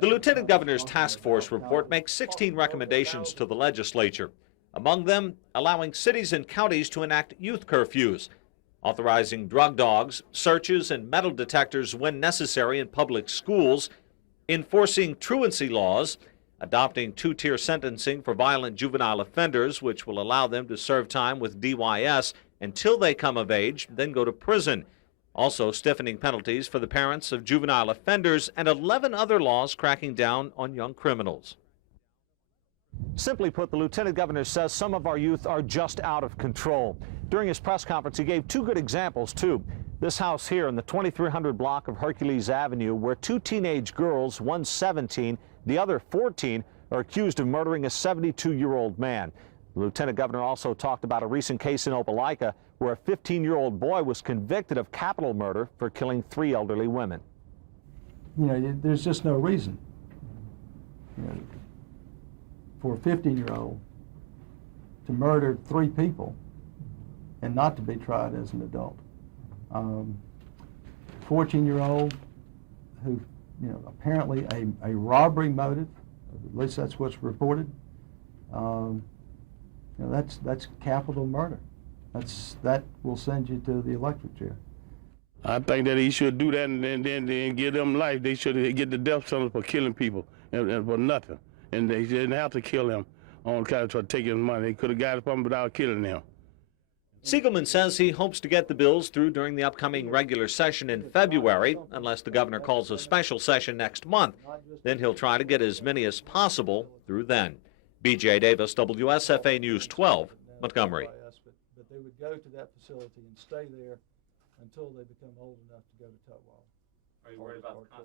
The Lieutenant Governor's Task Force report makes 16 recommendations to the legislature. Among them, allowing cities and counties to enact youth curfews, authorizing drug dogs, searches, and metal detectors when necessary in public schools, enforcing truancy laws, adopting two-tier sentencing for violent juvenile offenders, which will allow them to serve time with DYS until they come of age, then go to prison. Also stiffening penalties for the parents of juvenile offenders, and 11 other laws cracking down on young criminals. Simply put, the Lieutenant Governor says some of our youth are just out of control. During his press conference, he gave two good examples, too. This house here in the 2300 block of Hercules Avenue, where two teenage girls, one 17, the other 14, are accused of murdering a 72-year-old man. The Lieutenant Governor also talked about a recent case in Opelika where a 15-year-old boy was convicted of capital murder for killing 3 elderly women. You know, there's just no reason, you know, for a 15-year-old to murder 3 people and not to be tried as an adult. 14-year-old who, you know, apparently a robbery motive, at least that's what's reported. You know, that's capital murder. That will send you to the electric chair. I think that he should do that and then give them life. They should get the death sentence for killing people and for nothing. And they didn't have to kill him on account of taking his money. They could have got it from him without killing him. Siegelman says he hopes to get the bills through during the upcoming regular session in February, unless the governor calls a special session next month. Then he'll try to get as many as possible through then. B.J. Davis, WSFA News 12, Montgomery. But they would go to that facility and stay there until they become old enough to go to Tutwiler. Are you worried about the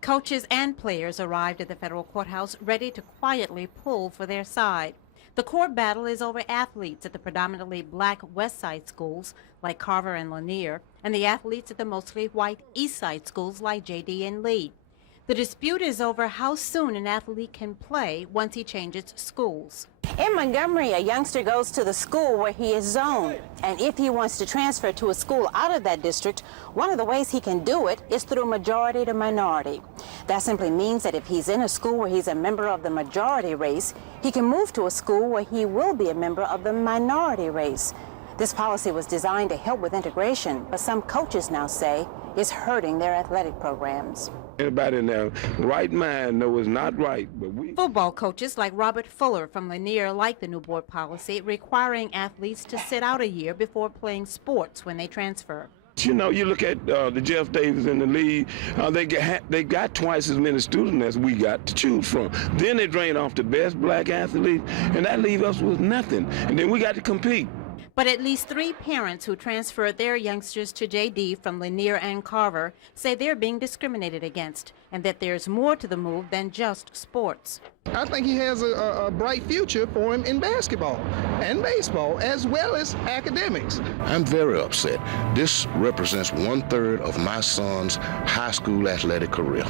Coaches and players arrived at the federal courthouse ready to quietly pull for their side. The court battle is over athletes at the predominantly black West Side schools like Carver and Lanier, and the athletes at the mostly white East Side schools like JD and Lee. The dispute is over how soon an athlete can play once he changes schools. In Montgomery, a youngster goes to the school where he is zoned, and if he wants to transfer to a school out of that district, one of the ways he can do it is through majority to minority. That simply means that if he's in a school where he's a member of the majority race, he can move to a school where he will be a member of the minority race. This policy was designed to help with integration, but some coaches now say it's hurting their athletic programs. Anybody in their right mind knows it's not right, but we... Football coaches like Robert Fuller from Lanier like the new board policy requiring athletes to sit out a year before playing sports when they transfer. You know, you look at the Jeff Davis in the league, they got twice as many students as we got to choose from. Then they drain off the best black athletes, and that leaves us with nothing. And then we got to compete. But at least 3 parents who transferred their youngsters to JD from Lanier and Carver say they're being discriminated against and that there's more to the move than just sports. I think he has a bright future for him in basketball and baseball, as well as academics. I'm very upset. This represents 1/3 of my son's high school athletic career,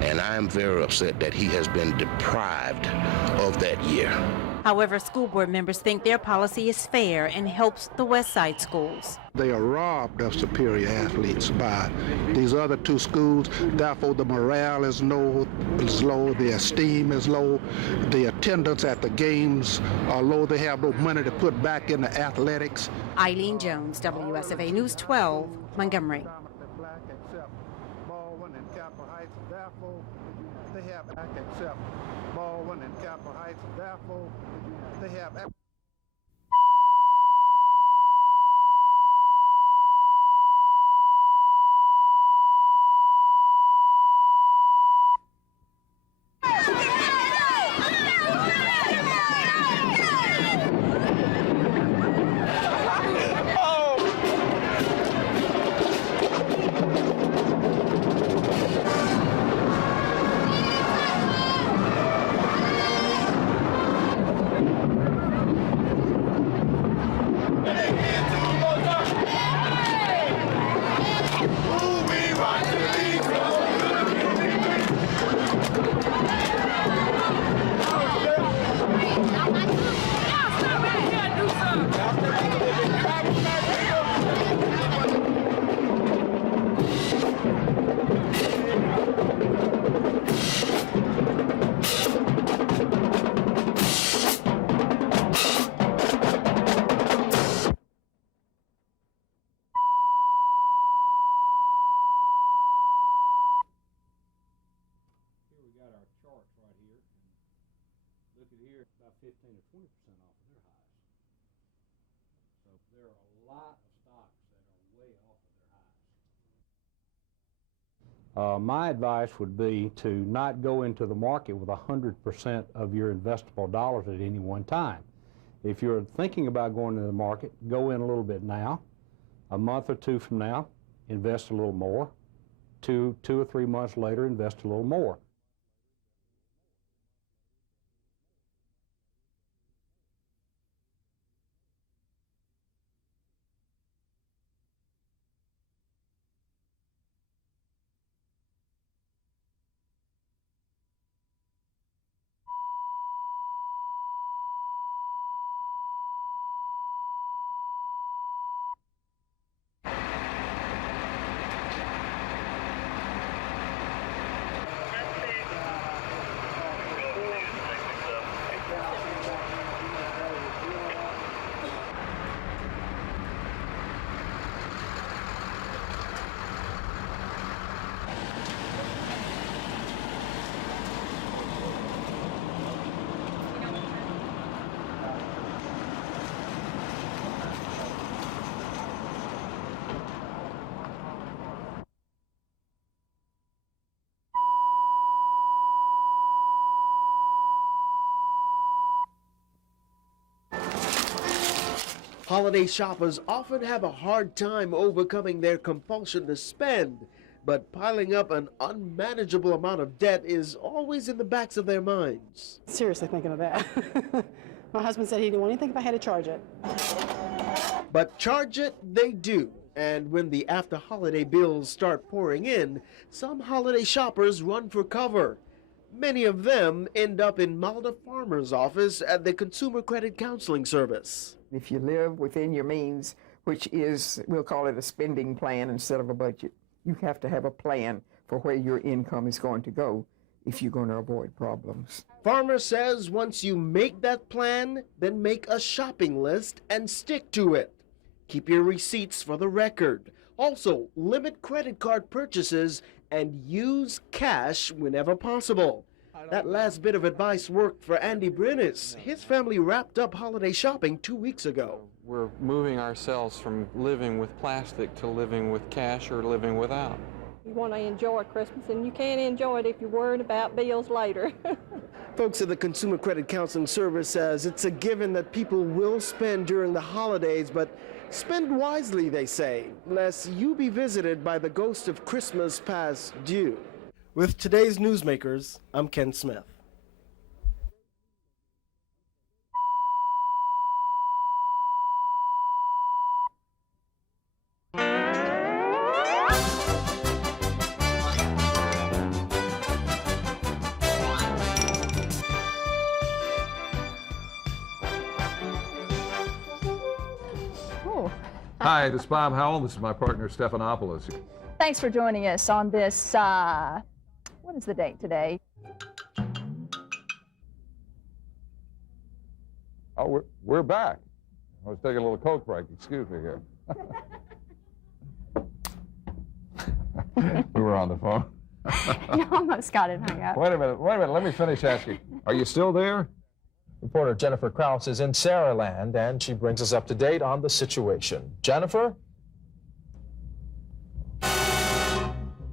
and I am very upset that he has been deprived of that year. However, school board members think their policy is fair and helps the West Side schools. They are robbed of superior athletes by these other 2 schools. Therefore, the morale is low, the esteem is low, the attendance at the games are low. They have no money to put back into athletics. Eileen Jones, WSFA News 12, Montgomery. Baldwin and Capitol Heights, therefore, they have except Baldwin and Capitol Heights, therefore, they have. My advice would be to not go into the market with 100% of your investable dollars at any one time. If you're thinking about going into the market, go in a little bit now. A month or 2 from now, invest a little more. 2 or 3 months later, invest a little more. Holiday shoppers often have a hard time overcoming their compulsion to spend, but piling up an unmanageable amount of debt is always in the backs of their minds. Seriously thinking of that. My husband said he didn't want anything if I had to charge it. But charge it they do. And when the after-holiday bills start pouring in, some holiday shoppers run for cover. Many of them end up in Malda Farmer's office at the Consumer Credit Counseling Service. If you live within your means, which is, we'll call it a spending plan instead of a budget, you have to have a plan for where your income is going to go if you're going to avoid problems. Farmer says once you make that plan, then make a shopping list and stick to it. Keep your receipts for the record. Also, limit credit card purchases and use cash whenever possible. That last bit of advice worked for Andy Brennis. His family wrapped up holiday shopping 2 weeks ago. We're moving ourselves from living with plastic to living with cash or living without. You want to enjoy Christmas, and you can't enjoy it if you're worried about bills later. Folks at the Consumer Credit Counseling Service says it's a given that people will spend during the holidays, but spend wisely, they say, lest you be visited by the ghost of Christmas past due. With today's Newsmakers, I'm Ken Smith. Hi, this is Bob Howell. This is my partner, Stephanopoulos. Thanks for joining us on this, what is the date today? Oh, we're back. I was taking a little Coke break. Excuse me here. We were on the phone. You almost got it hung up. Wait a minute. Let me finish asking. Are you still there? Reporter Jennifer Krause is in Saraland, and she brings us up to date on the situation. Jennifer?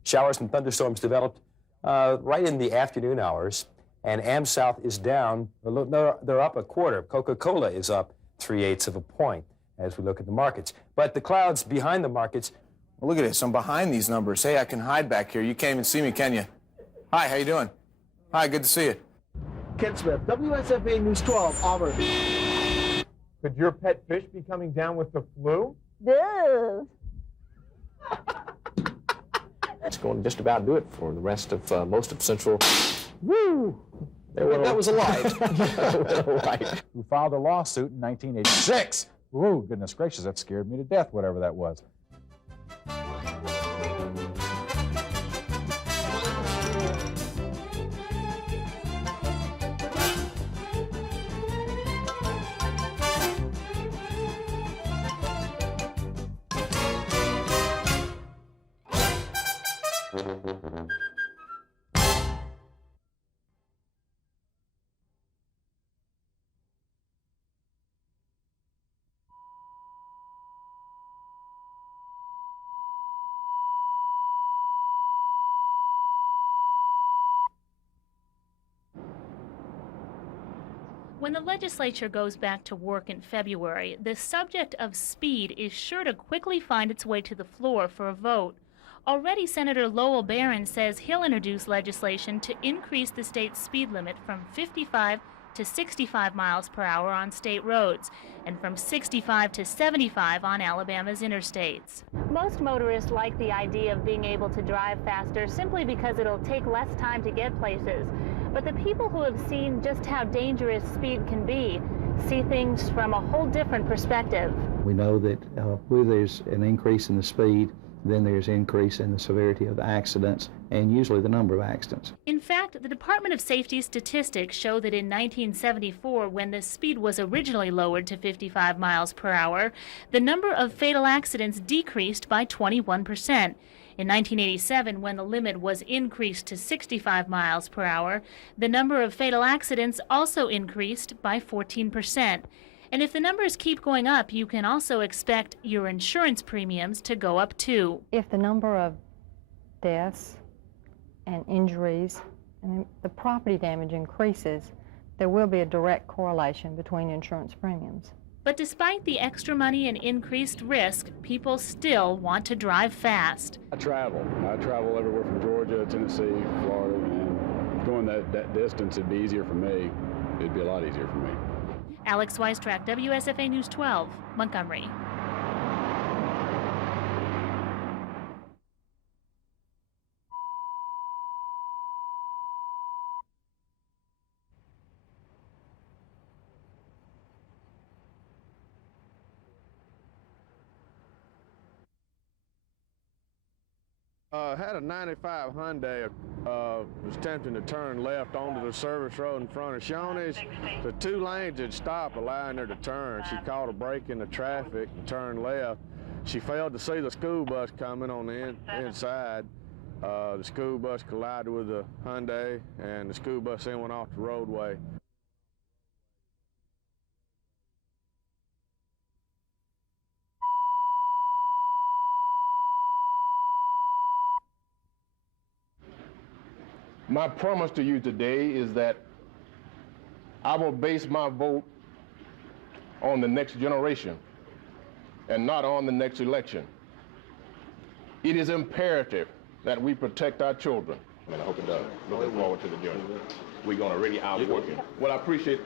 Showers and thunderstorms developed right in the afternoon hours, and AmSouth is down. They're up a quarter. Coca-Cola is up 3/8 of a point as we look at the markets. But the clouds behind the markets. Well, look at this. I'm behind these numbers. Hey, I can hide back here. You can't even see me, can you? Hi, how you doing? Hi, good to see you. Ken Smith, WSFA News 12, Auburn. Could your pet fish be coming down with the flu? Boo! It's going to just about do it for the rest of most of Central. Woo! That was a lie. Who filed a lawsuit in 1986. Ooh, goodness gracious, that scared me to death, whatever that was. When the legislature goes back to work in February, the subject of speed is sure to quickly find its way to the floor for a vote. Already, Senator Lowell Barron says he'll introduce legislation to increase the state's speed limit from 55 to 65 miles per hour on state roads and from 65 to 75 on Alabama's interstates. Most motorists like the idea of being able to drive faster simply because it'll take less time to get places. But the people who have seen just how dangerous speed can be see things from a whole different perspective. We know that where there's an increase in the speed, then there's increase in the severity of the accidents and usually the number of accidents. In fact, the Department of Safety statistics show that in 1974, when the speed was originally lowered to 55 miles per hour, the number of fatal accidents decreased by 21%. In 1987, when the limit was increased to 65 miles per hour, the number of fatal accidents also increased by 14%. And if the numbers keep going up, you can also expect your insurance premiums to go up too. If the number of deaths and injuries and the property damage increases, there will be a direct correlation between insurance premiums. But despite the extra money and increased risk, people still want to drive fast. I travel everywhere from Georgia, Tennessee, Florida, and going that distance, it'd be easier for me. It'd be a lot easier for me. Alex Weistrack, WSFA News 12, Montgomery. Had a 95 Hyundai, was attempting to turn left onto the service road in front of Shawnee's. The 2 lanes had stopped, allowing her to turn. She caught a break in the traffic and turned left. She failed to see the school bus coming on the inside. The school bus collided with the Hyundai, and the school bus then went off the roadway. My promise to you today is that I will base my vote on the next generation and not on the next election. It is imperative that we protect our children. And I hope it does. Looking forward to the journey. We're going to really outwork it. Well, I appreciate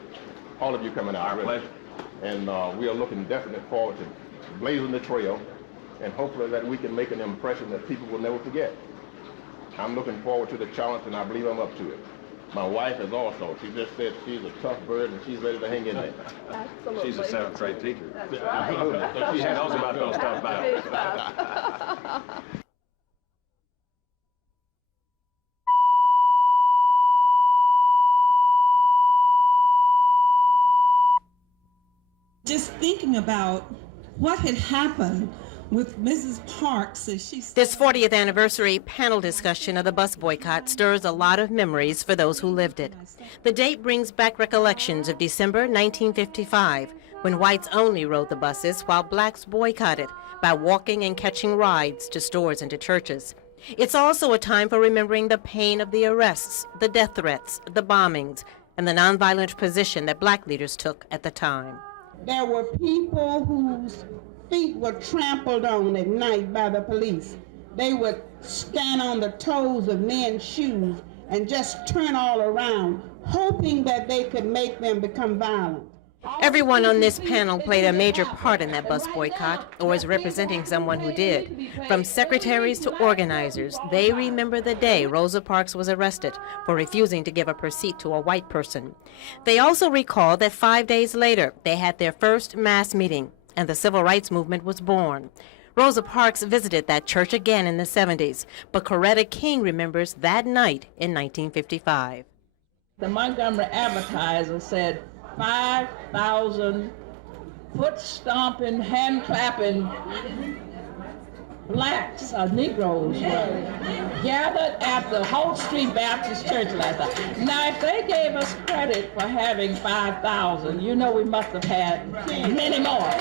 all of you coming out. Our pleasure. And we are looking definitely forward to blazing the trail, and hopefully that we can make an impression that people will never forget. I'm looking forward to the challenge, and I believe I'm up to it. My wife is also. She just said she's a tough bird, and she's ready to hang in there. Absolutely. She's a 7th grade teacher. That's right. So she knows about those tough battles. Just thinking about what had happened with Mrs. Parks as she... This 40th anniversary panel discussion of the bus boycott stirs a lot of memories for those who lived it. The date brings back recollections of December 1955, when whites only rode the buses while blacks boycotted by walking and catching rides to stores and to churches. It's also a time for remembering the pain of the arrests, the death threats, the bombings, and the nonviolent position that black leaders took at the time. There were people whose feet were trampled on at night by the police. They would stand on the toes of men's shoes and just turn all around, hoping that they could make them become violent. Everyone on this panel played a major part in that bus boycott, or is representing someone who did. From secretaries to organizers, they remember the day Rosa Parks was arrested for refusing to give up her seat to a white person. They also recall that 5 days later, they had their first mass meeting, and the civil rights movement was born. Rosa Parks visited that church again in the 70s, but Coretta King remembers that night in 1955. The Montgomery Advertiser said 5,000 foot-stomping, hand-clapping blacks or Negroes were gathered at the Holt Street Baptist Church last night. Now, if they gave us credit for having 5,000, you know we must have had many more.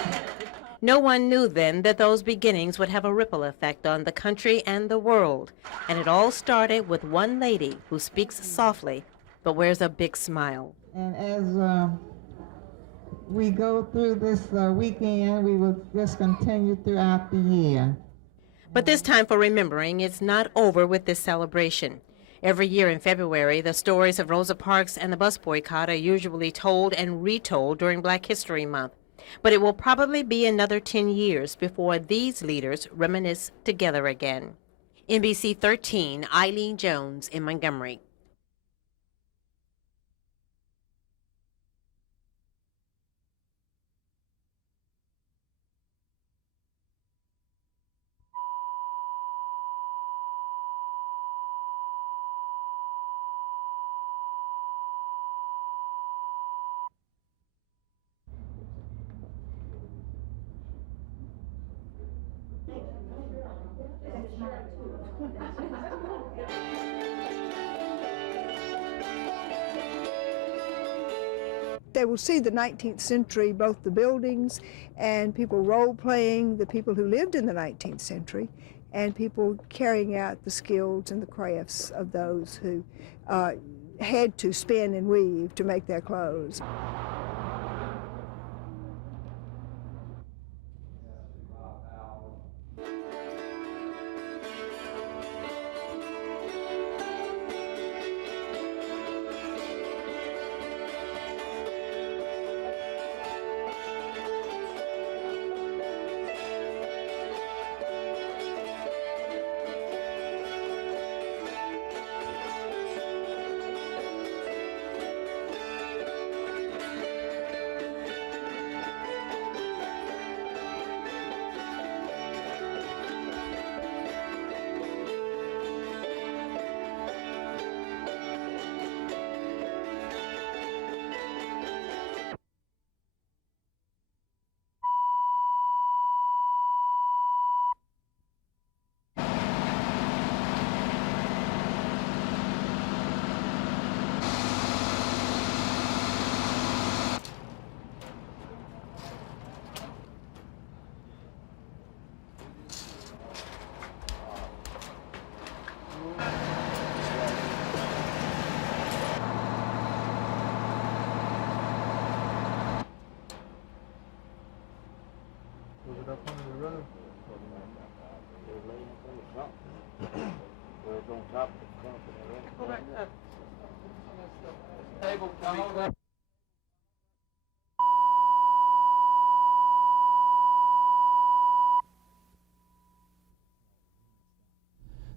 No one knew then that those beginnings would have a ripple effect on the country and the world. And it all started with one lady who speaks softly but wears a big smile. And as we go through this weekend, we will just continue throughout the year. But this time for remembering, it's not over with this celebration. Every year in February, the stories of Rosa Parks and the bus boycott are usually told and retold during Black History Month. But it will probably be another 10 years before these leaders reminisce together again. NBC 13, Eileen Jones in Montgomery. They will see the 19th century, both the buildings and people role-playing the people who lived in the 19th century, and people carrying out the skills and the crafts of those who had to spin and weave to make their clothes.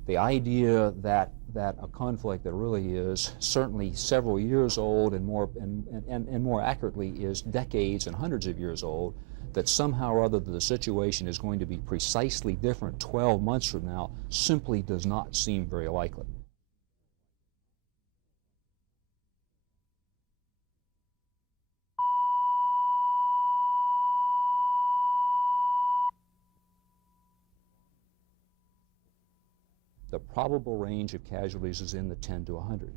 The idea that a conflict that really is certainly several years old and more accurately is decades and hundreds of years old, that somehow or other the situation is going to be precisely different 12 months from now simply does not seem very likely. The probable range of casualties is in the 10 to 100.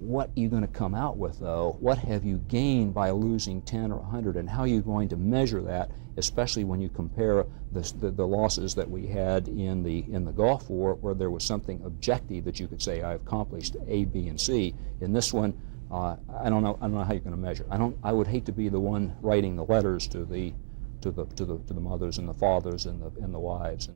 What are you going to come out with, though? What have you gained by losing 10 or 100, and how are you going to measure that, especially when you compare the losses that we had in the Gulf War, where there was something objective that you could say, I've accomplished A, B, and C. In this one, I don't know how you're going to measure. I would hate to be the one writing the letters to the mothers and the fathers and the wives.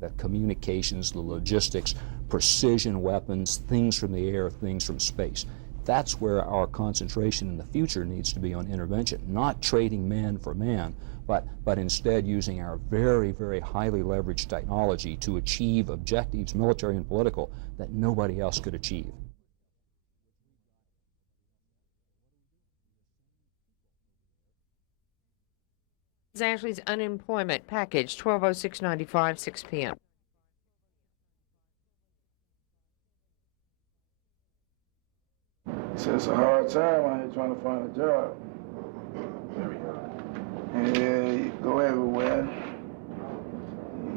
The communications, the logistics, precision weapons, things from the air, things from space. That's where our concentration in the future needs to be on intervention, not trading man for man, but instead using our very, very highly leveraged technology to achieve objectives, military and political, that nobody else could achieve. Ashley's unemployment package, 1206.95, 6 p.m. So it's a hard time out here trying to find a job. And you go everywhere.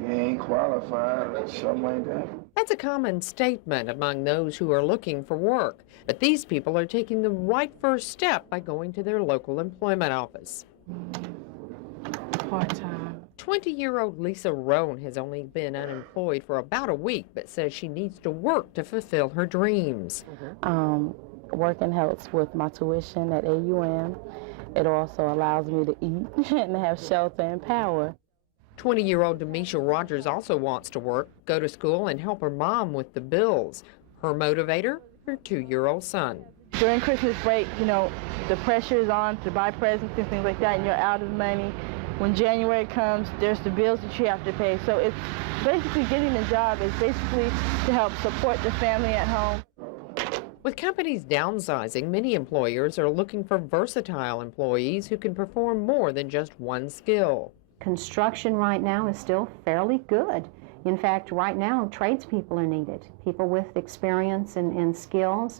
You ain't qualified or something like that. That's a common statement among those who are looking for work. But these people are taking the right first step by going to their local employment office. Part-time. 20-year-old Lisa Roan has only been unemployed for about a week, but says she needs to work to fulfill her dreams. Working helps with my tuition at AUM. It also allows me to eat and have shelter and power. 20-year-old Demisha Rogers also wants to work, go to school, and help her mom with the bills. Her motivator, her 2-year-old son. During Christmas break, you know, the pressure is on to buy presents and things like that, and you're out of money. When January comes, there's the bills that you have to pay. So it's basically getting a job is basically to help support the family at home. With companies downsizing, many employers are looking for versatile employees who can perform more than just one skill. Construction right now is still fairly good. In fact, right now, tradespeople are needed, people with experience and skills.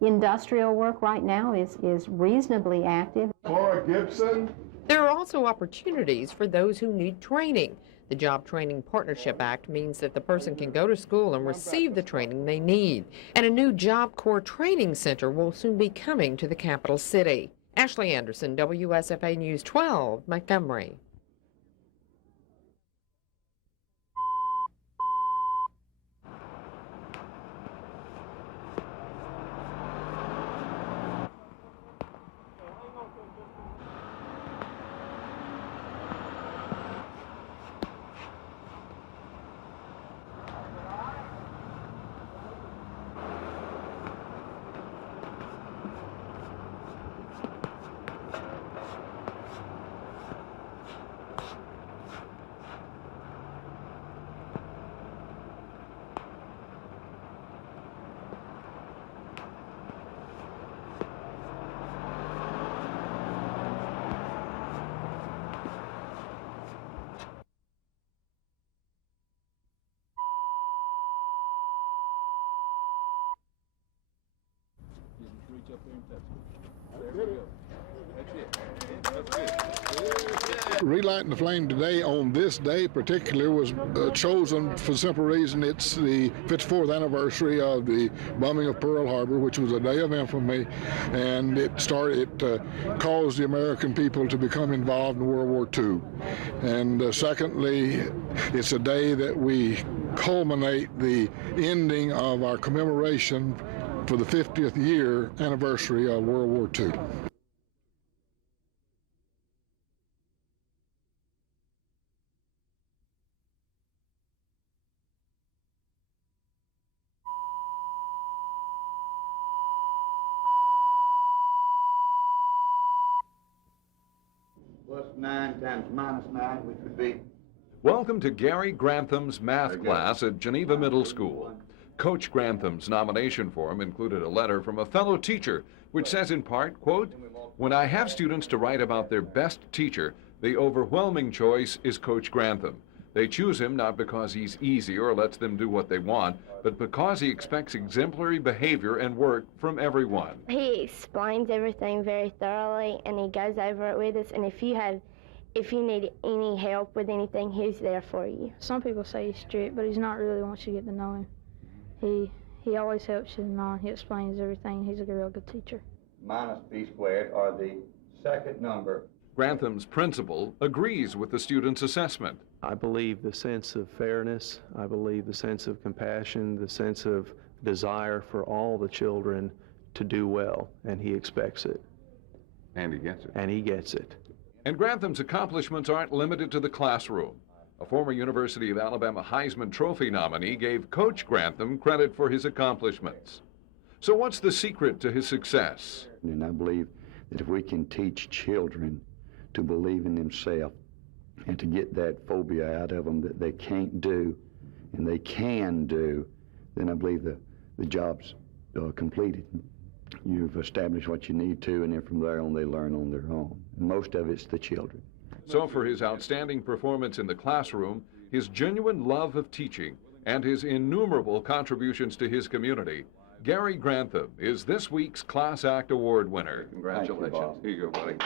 Industrial work right now is reasonably active. Cora Gibson. There are also opportunities for those who need training. The Job Training Partnership Act means that the person can go to school and receive the training they need. And a new Job Corps training center will soon be coming to the capital city. Ashley Anderson, WSFA News 12, Montgomery. Relighting the flame today on this day particularly was chosen for the simple reason it's the 54th anniversary of the bombing of Pearl Harbor, which was a day of infamy, and it caused the American people to become involved in World War II. And secondly, it's a day that we culminate the ending of our commemoration for the 50th year anniversary of World War II. Plus 9 times minus 9, which would be... Welcome to Gary Grantham's math class at Geneva Middle School. Coach Grantham's nomination form included a letter from a fellow teacher, which says in part, quote, "When I have students to write about their best teacher, the overwhelming choice is Coach Grantham. They choose him not because he's easy or lets them do what they want, but because he expects exemplary behavior and work from everyone." He explains everything very thoroughly, and he goes over it with us, and if you need any help with anything, he's there for you. Some people say he's strict, but he's not really once you get to know him. He always helps you know. He explains everything. He's a real good teacher. Minus b squared, or the second number. Grantham's principal agrees with the student's assessment. I believe the sense of fairness, I believe the sense of compassion, the sense of desire for all the children to do well, and he expects it. And he gets it. And he gets it. And Grantham's accomplishments aren't limited to the classroom. A former University of Alabama Heisman Trophy nominee gave Coach Grantham credit for his accomplishments. So what's the secret to his success? And I believe that if we can teach children to believe in themselves and to get that phobia out of them that they can't do and they can do, then I believe the job's completed. You've established what you need to, and then from there on they learn on their own. And most of it's the children. So for his outstanding performance in the classroom, his genuine love of teaching, and his innumerable contributions to his community, Gary Grantham is this week's Class Act Award winner. Congratulations. Here you go, buddy.